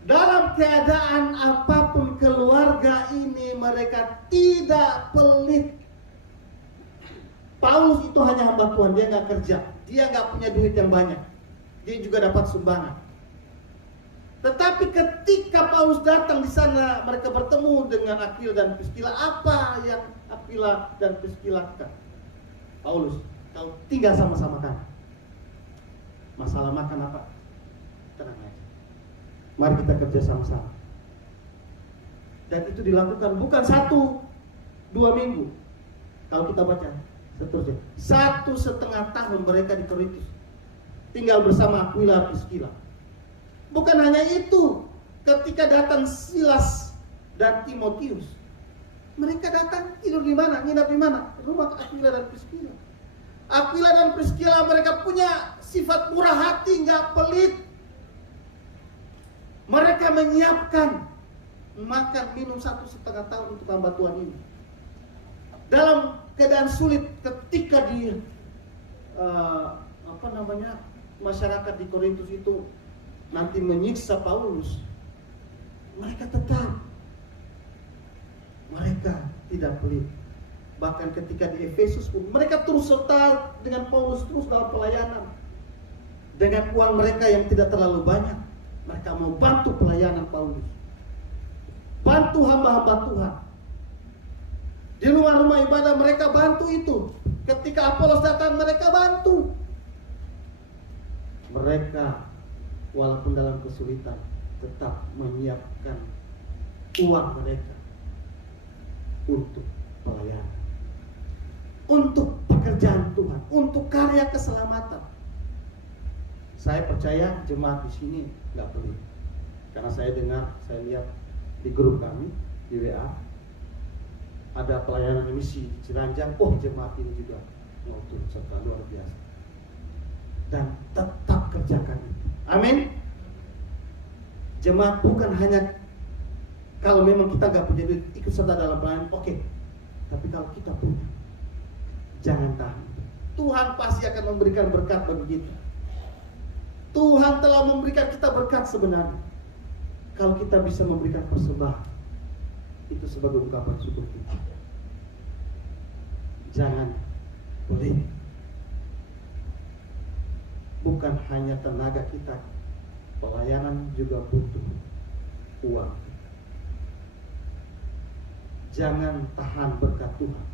Dalam keadaan apapun keluarga ini mereka tidak pelit. Paulus itu hanya hamba Tuhan, dia nggak kerja, dia nggak punya duit yang banyak, dia juga dapat sumbangan. Tetapi ketika Paulus datang di sana, mereka bertemu dengan Aquila dan Priscilla. Apa yang Aquila dan Priscilla lakukan? Paulus, kau tinggal sama-sama kan? Masalah makan apa? Tenang aja. Mari kita kerja sama-sama. Dan itu dilakukan bukan 1-2 minggu. Kalau kita baca seterusnya, 1,5 tahun mereka di Korintus tinggal bersama Aquila dan Priscilla. Bukan hanya itu, ketika datang Silas dan Timotius, mereka datang tidur di mana? Nginap di mana? Rumah Aquila dan Priscilla. Aquila dan Priscilla mereka punya sifat murah hati, nggak pelit. Mereka menyiapkan makan minum 1,5 tahun untuk hamba Tuhan ini. Dalam keadaan sulit, ketika di masyarakat di Korintus itu nanti menyiksa Paulus, mereka tidak pelit. Bahkan ketika di Efesus pun mereka terus serta dengan Paulus terus dalam pelayanan. Dengan uang mereka yang tidak terlalu banyak, mereka mau bantu pelayanan Paulus, bantu hamba-hamba Tuhan. Di rumah-rumah ibadah mereka bantu itu. Ketika Apolos datang mereka bantu. Mereka walaupun dalam kesulitan tetap menyiapkan uang mereka untuk pelayanan, untuk pekerjaan Tuhan, untuk karya keselamatan. Saya percaya jemaat di sini nggak pelit, karena saya dengar, saya lihat di grup kami di WA ada pelayanan misi Ciranjang. Oh, jemaat ini juga mau turut serta luar biasa, dan tetap kerjakan itu. Amin. Jemaat bukan hanya kalau memang kita nggak punya duit ikut serta dalam pelayanan, oke. Tapi kalau kita punya, jangan tahan. Tuhan pasti akan memberikan berkat bagi kita. Tuhan telah memberikan kita berkat sebenarnya. Kalau kita bisa memberikan persembahan, itu sebagai ungkapan syukur kita. Jangan pelit. Bukan hanya tenaga kita, pelayanan juga butuh uang. Jangan tahan berkat Tuhan.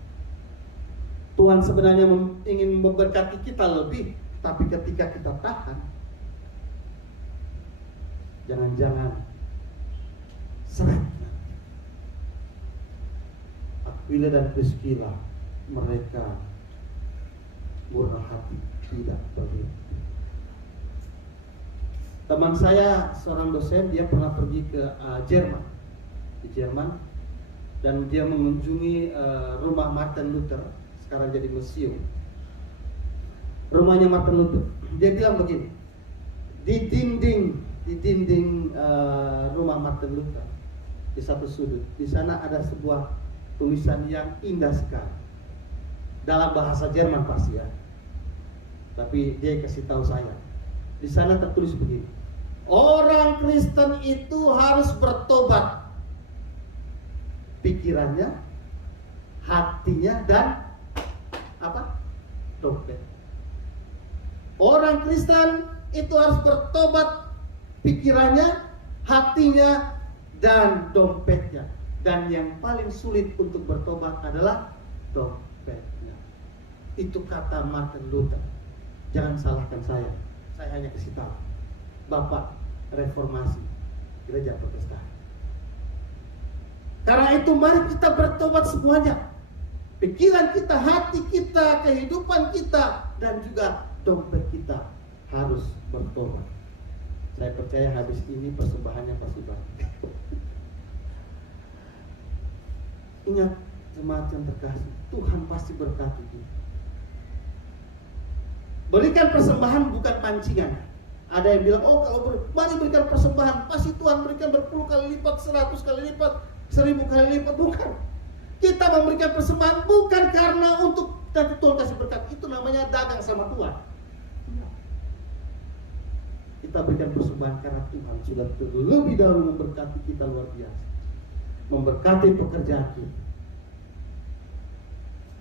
Tuhan sebenarnya ingin memberkati kita lebih, tapi ketika kita tahan, jangan-jangan seret. Aquila dan Priscilla, mereka murah hati, tidak pelit. Teman saya seorang dosen, dia pernah pergi ke Jerman, di Jerman, dan dia mengunjungi rumah Martin Luther, sekarang jadi museum. Rumahnya Martin Luther. Dia bilang begini, di dinding rumah Martin Luther, di satu sudut, di sana ada sebuah tulisan yang indah sekali, dalam bahasa Jerman pasti ya. Tapi dia kasih tahu saya, di sana tertulis begini: orang Kristen itu harus bertobat, pikirannya, hatinya, dan apa? Dompet. Orang Kristen itu harus bertobat, pikirannya, hatinya, dan dompetnya. Dan yang paling sulit untuk bertobat adalah dompetnya. Itu kata Martin Luther. Jangan salahkan saya hanya kasih tahu. Bapak reformasi gereja Protestan. Karena itu mari kita bertobat semuanya. Pikiran kita, hati kita, kehidupan kita, dan juga dompet kita harus bertobat. Saya percaya habis ini persembahannya pasti banyak. Ingat jemaat yang terkasih, Tuhan pasti berkati kita. Berikan persembahan bukan pancingan. Ada yang bilang, oh kalau mari berikan persembahan, pasti Tuhan berikan berpuluh kali lipat, 100 kali lipat, 1000 kali lipat. Bukan. Kita memberikan persembahan bukan karena untuk nanti Tuhan kasih berkat. Itu namanya dagang sama Tuhan. Kita berikan persembahan karena Tuhan sudah terlebih dahulu memberkati kita luar biasa, memberkati pekerjaan kita.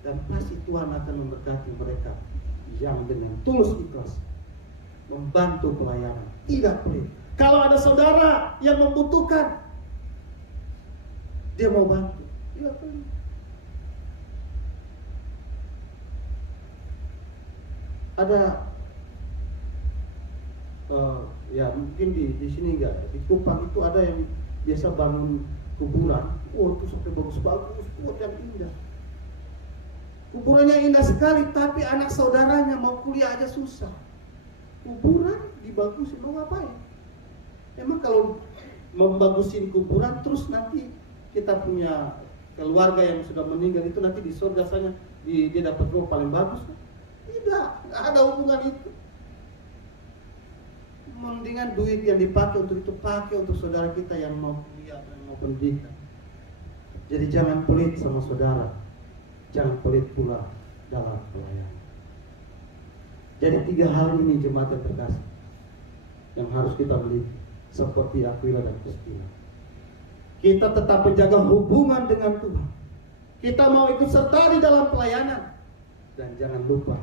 Dan pasti Tuhan akan memberkati mereka yang dengan tulus ikhlas membantu pelayanan, tidak pelit. Kalau ada saudara yang membutuhkan, dia mau bantu, tidak pelit. Ada ya mungkin di sini enggak, di Kupang itu ada yang biasa bangun kuburan. Oh, itu sampai bagus-bagus, buat yang indah. Kuburannya indah sekali, tapi anak saudaranya mau kuliah aja susah. Kuburan dibagusin, mau ngapain? Emang kalau membagusin kuburan terus nanti kita punya keluarga yang sudah meninggal itu nanti di surga sana dia dapat rumah paling bagus? Tidak, nggak ada hubungan itu. Mendingan duit yang dipakai untuk itu pakai untuk saudara kita yang mau kuliah dan mau pendidikan. Jadi jangan pelit sama saudara, jangan pelit pula dalam pelayanan. Jadi 3 hal ini jemaat yang terkasih yang harus kita miliki, seperti Aquila dan Priscilla. Kita tetap menjaga hubungan dengan Tuhan. Kita mau ikut serta di dalam pelayanan, dan jangan lupa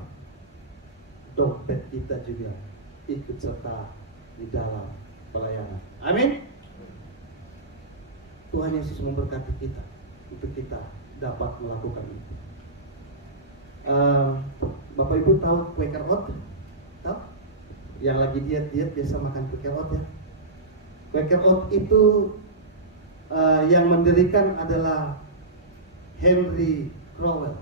dompet kita juga ikut serta di dalam pelayanan. Amin. Tuhan Yesus memberkati kita untuk kita dapat melakukan itu. Bapak Ibu tahu Quaker Oat? Tahu? Yang lagi diet biasa makan Quaker Oat ya. Quaker Oat itu yang mendirikan adalah Henry Crowell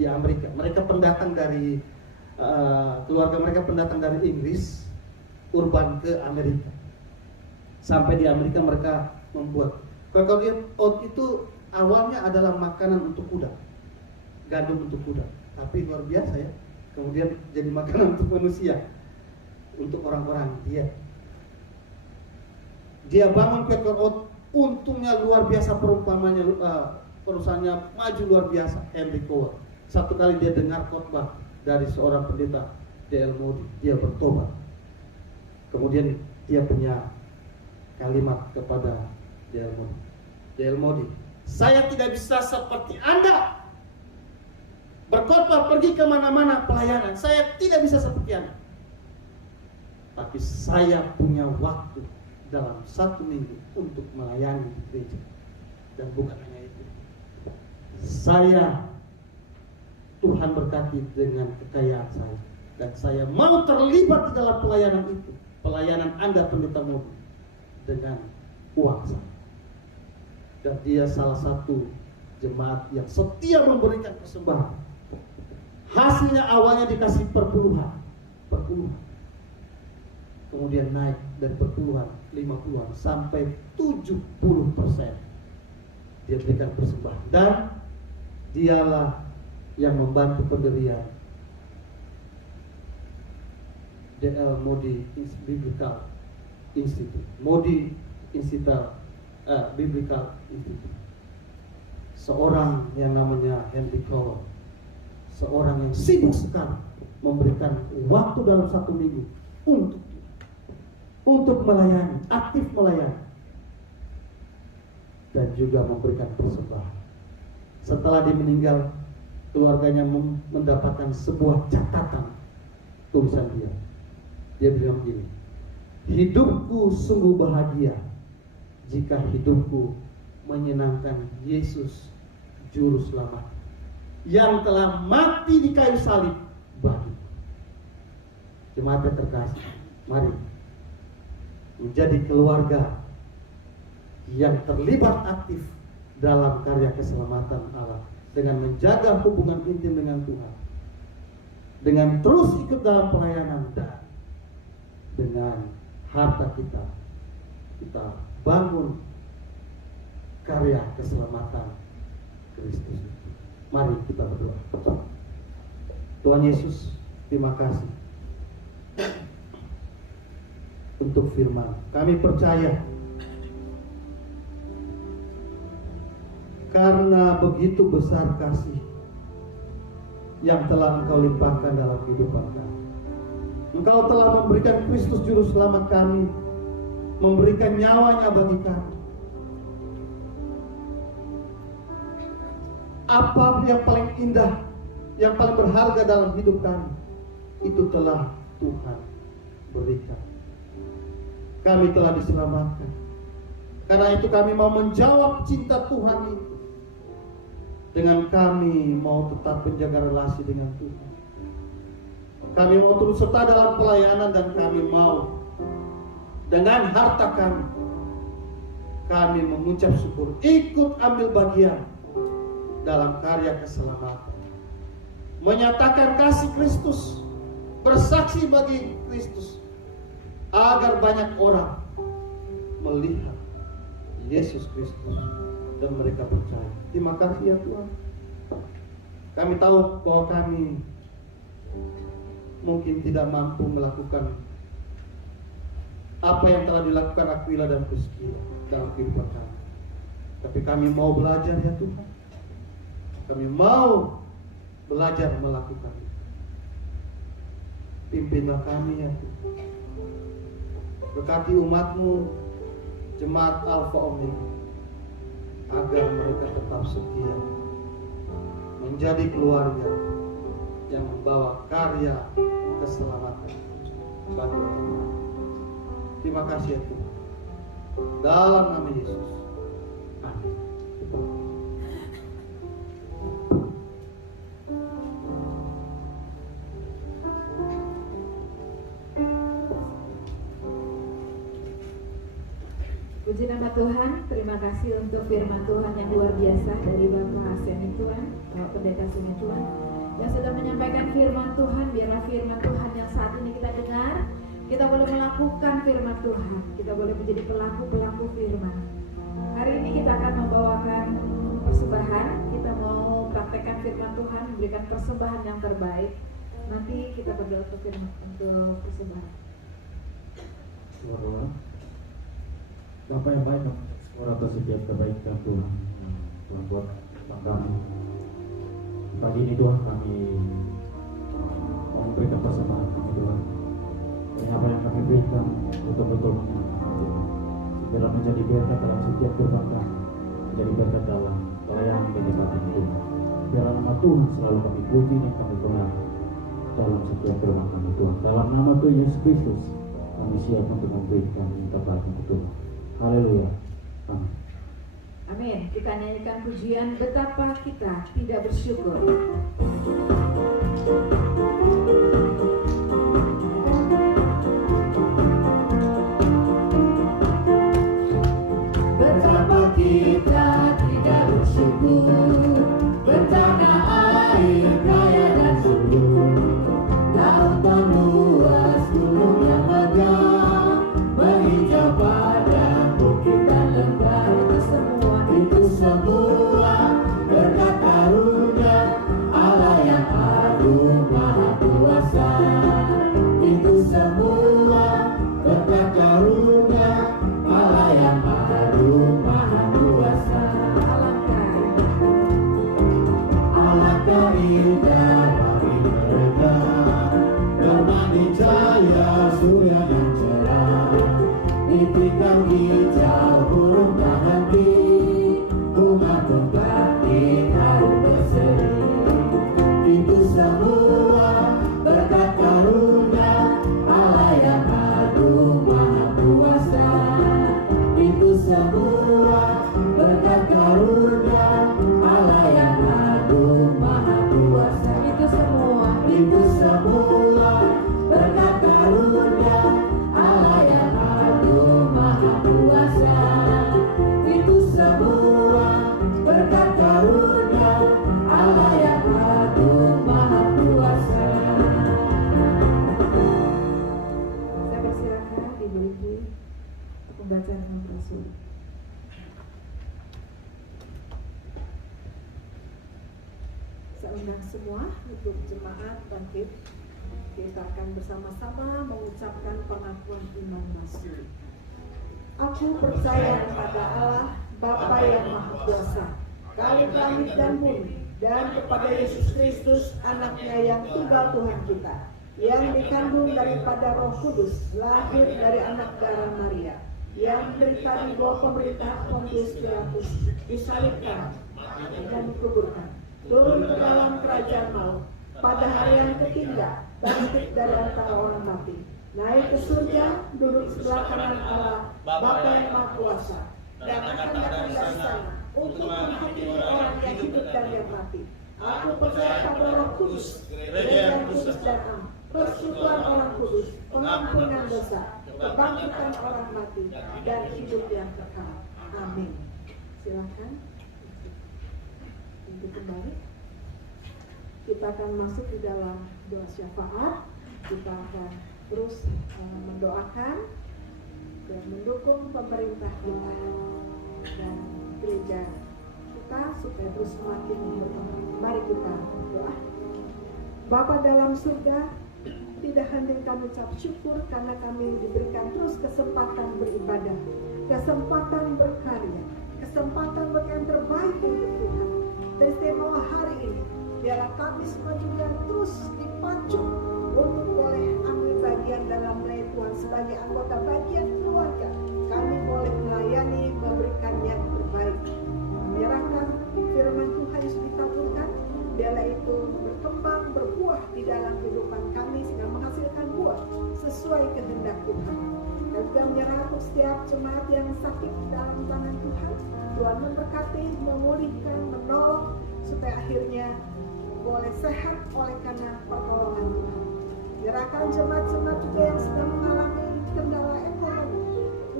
di Amerika. Mereka pendatang dari keluarga mereka pendatang dari Inggris, urban ke Amerika. Sampai di Amerika mereka membuat Quaker Oat itu awalnya adalah makanan untuk kuda, gandum untuk kuda, tapi luar biasa ya. Kemudian jadi makanan untuk manusia, untuk orang-orang dia. Dia bangun Quaker Oat, untungnya luar biasa, perusahaannya maju luar biasa. Henry Crowell, satu kali dia dengar khotbah dari seorang pendeta D.L. Moody, dia bertobat. Kemudian dia punya kalimat kepada D.L. Moody, saya tidak bisa seperti Anda berkhotbah pergi kemana-mana pelayanan. Saya tidak bisa seperti Anda, tapi saya punya waktu dalam 1 minggu untuk melayani di gereja. Dan bukan hanya itu, Tuhan berkati dengan kekayaan saya, dan saya mau terlibat di dalam pelayanan itu, pelayanan Anda pendeta Moody, dengan uang saya. Dan dia salah satu jemaat yang setia memberikan persembahan. Hasilnya awalnya dikasih perpuluhan, kemudian naik dari perpuluhan 50-an sampai 70%. Dia berikan persembahan, dan dialah yang membantu pendirian D.L. Moody Biblical Institute, Moody Biblical Institute. Seorang yang namanya Henry Crowell, seorang yang sibuk sekali memberikan waktu dalam 1 minggu untuk melayani, aktif melayani, dan juga memberikan persembahan. Setelah dia meninggal, keluarganya mendapatkan sebuah catatan tulisan dia. Dia bilang begini, hidupku sungguh bahagia jika hidupku menyenangkan Yesus Juru Selamat yang telah mati di kayu salib bagi. Jemaat yang terkasih, mari menjadi keluarga yang terlibat aktif dalam karya keselamatan Allah, dengan menjaga hubungan intim dengan Tuhan, dengan terus ikut dalam pelayanan, dan dengan harta kita bangun karya keselamatan Kristus. Mari kita berdoa. Tuhan Yesus, terima kasih untuk firman. Kami percaya karena begitu besar kasih yang telah Engkau limpahkan dalam kehidupan kami. Engkau telah memberikan Kristus Juru Selamat kami, memberikan nyawanya bagi kami. Apa yang paling indah, yang paling berharga dalam hidup kami, itu telah Tuhan berikan. Kami telah diselamatkan. Karena itu kami mau menjawab cinta Tuhan itu, dengan kami mau tetap menjaga relasi dengan Tuhan. Kami mau turut serta dalam pelayanan, dan kami mau dengan harta kami mengucap syukur, ikut ambil bagian dalam karya keselamatan, menyatakan kasih Kristus, bersaksi bagi Kristus, agar banyak orang melihat Yesus Kristus dan mereka percaya. Terima kasih ya Tuhan. Kami tahu bahwa kami mungkin tidak mampu melakukan apa yang telah dilakukan Aquila dan Priscilla dalam kehidupan kami, tapi kami mau belajar ya Tuhan. Kami mau belajar melakukan itu. Pimpinlah kami ya Tuhan. Berkati umat-Mu, jemaat Alpha Omega, agar mereka tetap setia menjadi keluarga yang membawa karya keselamatan bagi orang. Terima kasih ya Tuhan. Dalam nama Yesus. Amin. Puji nama Tuhan, terima kasih untuk firman Tuhan yang luar biasa dari Bapak Seni Tuhan, Bapak Pendeta Seni Tuhan, yang sudah menyampaikan firman Tuhan. Biarlah firman Tuhan yang saat ini kita dengar, kita boleh melakukan firman Tuhan, kita boleh menjadi pelaku-pelaku firman. Hari ini kita akan membawakan persembahan, kita mau praktekkan firman Tuhan, memberikan persembahan yang terbaik. Nanti kita berdoa untuk persembahan. Suara Bapak yang baik, suara atas setiap kebaikan Tuhan, Tuhan buat tentang kami. Pagi ini Tuhan kami mau memberikan persembahan kami Tuhan. Dan apa yang kami berikan betul-betul biarlah menjadi berkat dalam setiap gerbang kami, menjadi berkat dalam pelayanan menyembah Tuhan. Biarlah nama Tuhan selalu kami puji dan kami banggakan dalam setiap gerbang kami Tuhan. Dalam nama Tuhan Yesus Kristus kami siap untuk memberikan kepada Tuhan. Haleluya. Amin. Amin. Kita nyanyikan pujian betapa kita tidak bersyukur. Betapa kita tidak bersyukur, bertanah air kaya dan subur, lautan luas, gunung yang megah, menghijau padang bukit dan lembah. Itu semua berkat karunia Allah yang agung maha kuasa. Itu semua berkat karunia Allah yang agung maha kuasa. Alangkah indah bagi mereka bermandi cahaya surya yang cerah, di tikar hijau burung tak henti, bunga pun batik harum berseri. Itu semua berkat karunia Allah yang agung maha kuasa. Itu semua berkat karunia Allah yang agung maha kuasa. Itu semua berkat karunia Allah yang agung maha kuasa. Itu semua berkat karunia Allah yang agung maha kuasa. Saya persilakan Ibu untuk pembacaan Imam Rasul. Saya undang semua untuk jemaat bangkit. Kita akan bersama-sama mengucapkan pengakuan iman Rasul. Aku percaya kepada Allah, Bapa yang Maha Kuasa, Khalik langit dan bumi, dan kepada Yesus Kristus, Anaknya yang tunggal Tuhan kita, yang dikandung daripada Roh Kudus, lahir dari anak darah Maria, yang menderita di bawah pemerintah Pontius Pilatus, disalibkan dan dikuburkan, turun ke dalam kerajaan maut, pada hari yang ketiga bangkit dari antara orang mati, naik ke surga, duduk sebelah kanan Allah Bapa yang Maha Kuasa, dan akan datang dari sana untuk menghakimi orang yang hidup dan yang mati. Aku percaya pada Roh Kudus, gereja yang kudus dan am, persekutuan orang kudus, pengampunan dosa, kebangkitan orang mati, dan hidup yang kekal. Amin. Silakan untuk kembali. Kita akan masuk di dalam doa syafaat. Kita akan terus mendoakan dan mendukung pemerintah kita dan gereja kita supaya terus semakin berkembang. Mari kita berdoa. Bapa dalam surga, tidak henti kami ucap syukur karena kami diberikan terus kesempatan beribadah, kesempatan berkarya, kesempatan yang terbaik untuk Tuhan. Teristimewa hari ini, biarlah kami semua juga terus dipacu untuk boleh ambil bagian dalam melayani Tuhan sebagai anggota bagian keluarga. Kami boleh melayani, memberikan yang terbaik, menyerahkan firman Tuhan yang sudah ditaburkan, biarlah itu berkembang, berbuah di dalam kehidupan kami sehingga menghasilkan buah sesuai kehendak Tuhan. Dan juga menyerah untuk setiap jemaat yang sakit dalam tangan Tuhan. Tuhan memberkati, memulihkan, menolong supaya akhirnya boleh sehat oleh karena pertolongan Tuhan. Menyerahkan jemaat-jemaat juga yang sedang mengalami kendala ekonomi,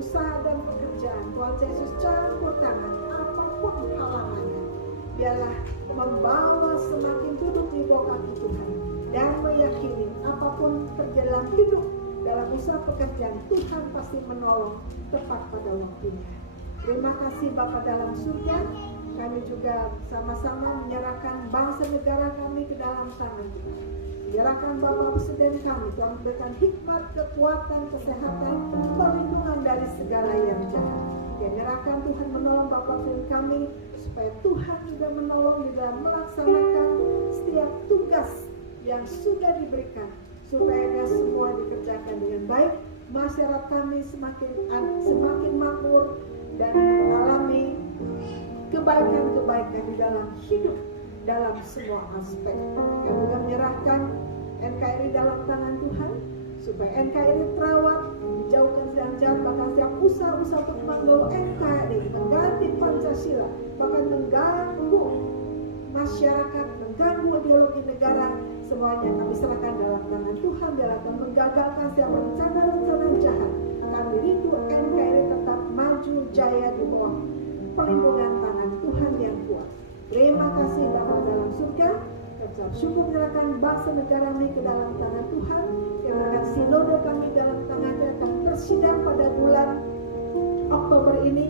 usaha dan pekerjaan. Tuhan Yesus campur tangan apapun halangannya. Biarlah membawa semakin duduk di bawah kaki Tuhan dan meyakini apapun terjadi dalam hidup, dalam usaha pekerjaan, Tuhan pasti menolong tepat pada waktunya. Terima kasih Bapa dalam surga. Kami juga sama-sama menyerahkan bangsa negara kami ke dalam tangan Tuhan. Menyerahkan Bapak Presiden kami, Tuhan berikan hikmat, kekuatan, kesehatan, perlindungan dari segala yang jahat. Ya, menyerahkan Tuhan menolong Bapak Presiden kami, supaya Tuhan juga menolong di dalam melaksanakan setiap tugas yang sudah diberikan, supaya semua dikerjakan dengan baik. Masyarakat kami semakin makmur dan mengalami kebaikan-kebaikan di dalam hidup, dalam semua aspek. Kami juga menyerahkan NKRI dalam tangan Tuhan, supaya NKRI terawat, dijauhkan sedang jahat, bahkan setiap usaha-usaha untuk membawa NKRI mengganti Pancasila, bahkan mengganggu masyarakat, mengganggu ideologi negara, semuanya kami serahkan dalam tangan Tuhan. Biarlah Tuhan menggagalkan setiap rencana-rencana jahat. Kami rindu NKRI tetap maju jaya di bawah perlindungan tangan Tuhan yang kuat. Terima kasih Bapa dalam surga. Kami syukur menyerahkan bangsa negara kami ke dalam tangan Tuhan. Menyerahkan sinode kami dalam tangan Tuhan, akan bersidang pada bulan Oktober ini.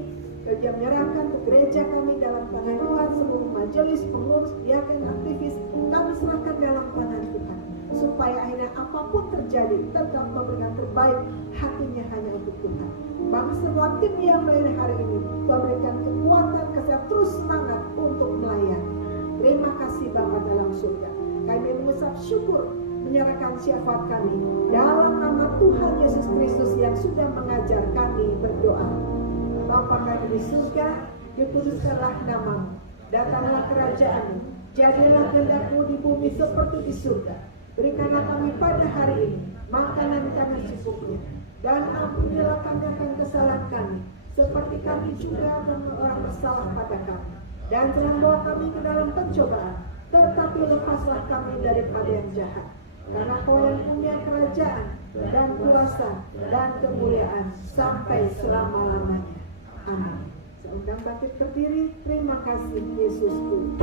Kerja menyerahkan ke gereja kami dalam tangan Tuhan. Seluruh majelis, pengurus, diaken, aktivis, kami serahkan dalam tangan Tuhan, supaya akhirnya apapun terjadi tetap memberikan terbaik, hatinya hanya untuk Tuhan. Bagi semua tim yang melayani hari ini, Tuhan berikan kekuatan, kesehatan, terus semangat untuk melayani. Terima kasih Bapa dalam surga. Kami mengucap syukur, menyerahkan syafaat kami dalam nama Tuhan Yesus Kristus yang sudah mengajar kami berdoa. Bapa kami di surga, dikuduskanlah namamu, datanglah kerajaanmu, jadilah kehendak-Mu di bumi seperti di surga. Berikanlah kami pada hari ini makanan kami secukupnya, dan ampunilah kami akan kesalahan kami, seperti kami juga orang bersalah pada kami. Dan jangan bawa kami ke dalam pencobaan, tetapi lepaslah kami daripada yang jahat. Karena Kau yang punya kerajaan dan kuasa dan kemuliaan sampai selama-lamanya. Amin. Saya undang bangkit berdiri. Terima kasih Yesusku.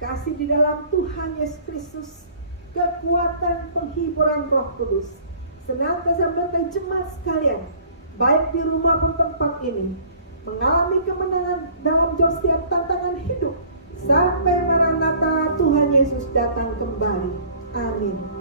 Kasih di dalam Tuhan Yesus Kristus, kekuatan penghiburan Roh Kudus senantiasa menyertai jemaat sekalian, baik di rumah maupun tempat ini, mengalami kemenangan dalam setiap tantangan hidup sampai Maranatha Tuhan Yesus datang kembali. Amin.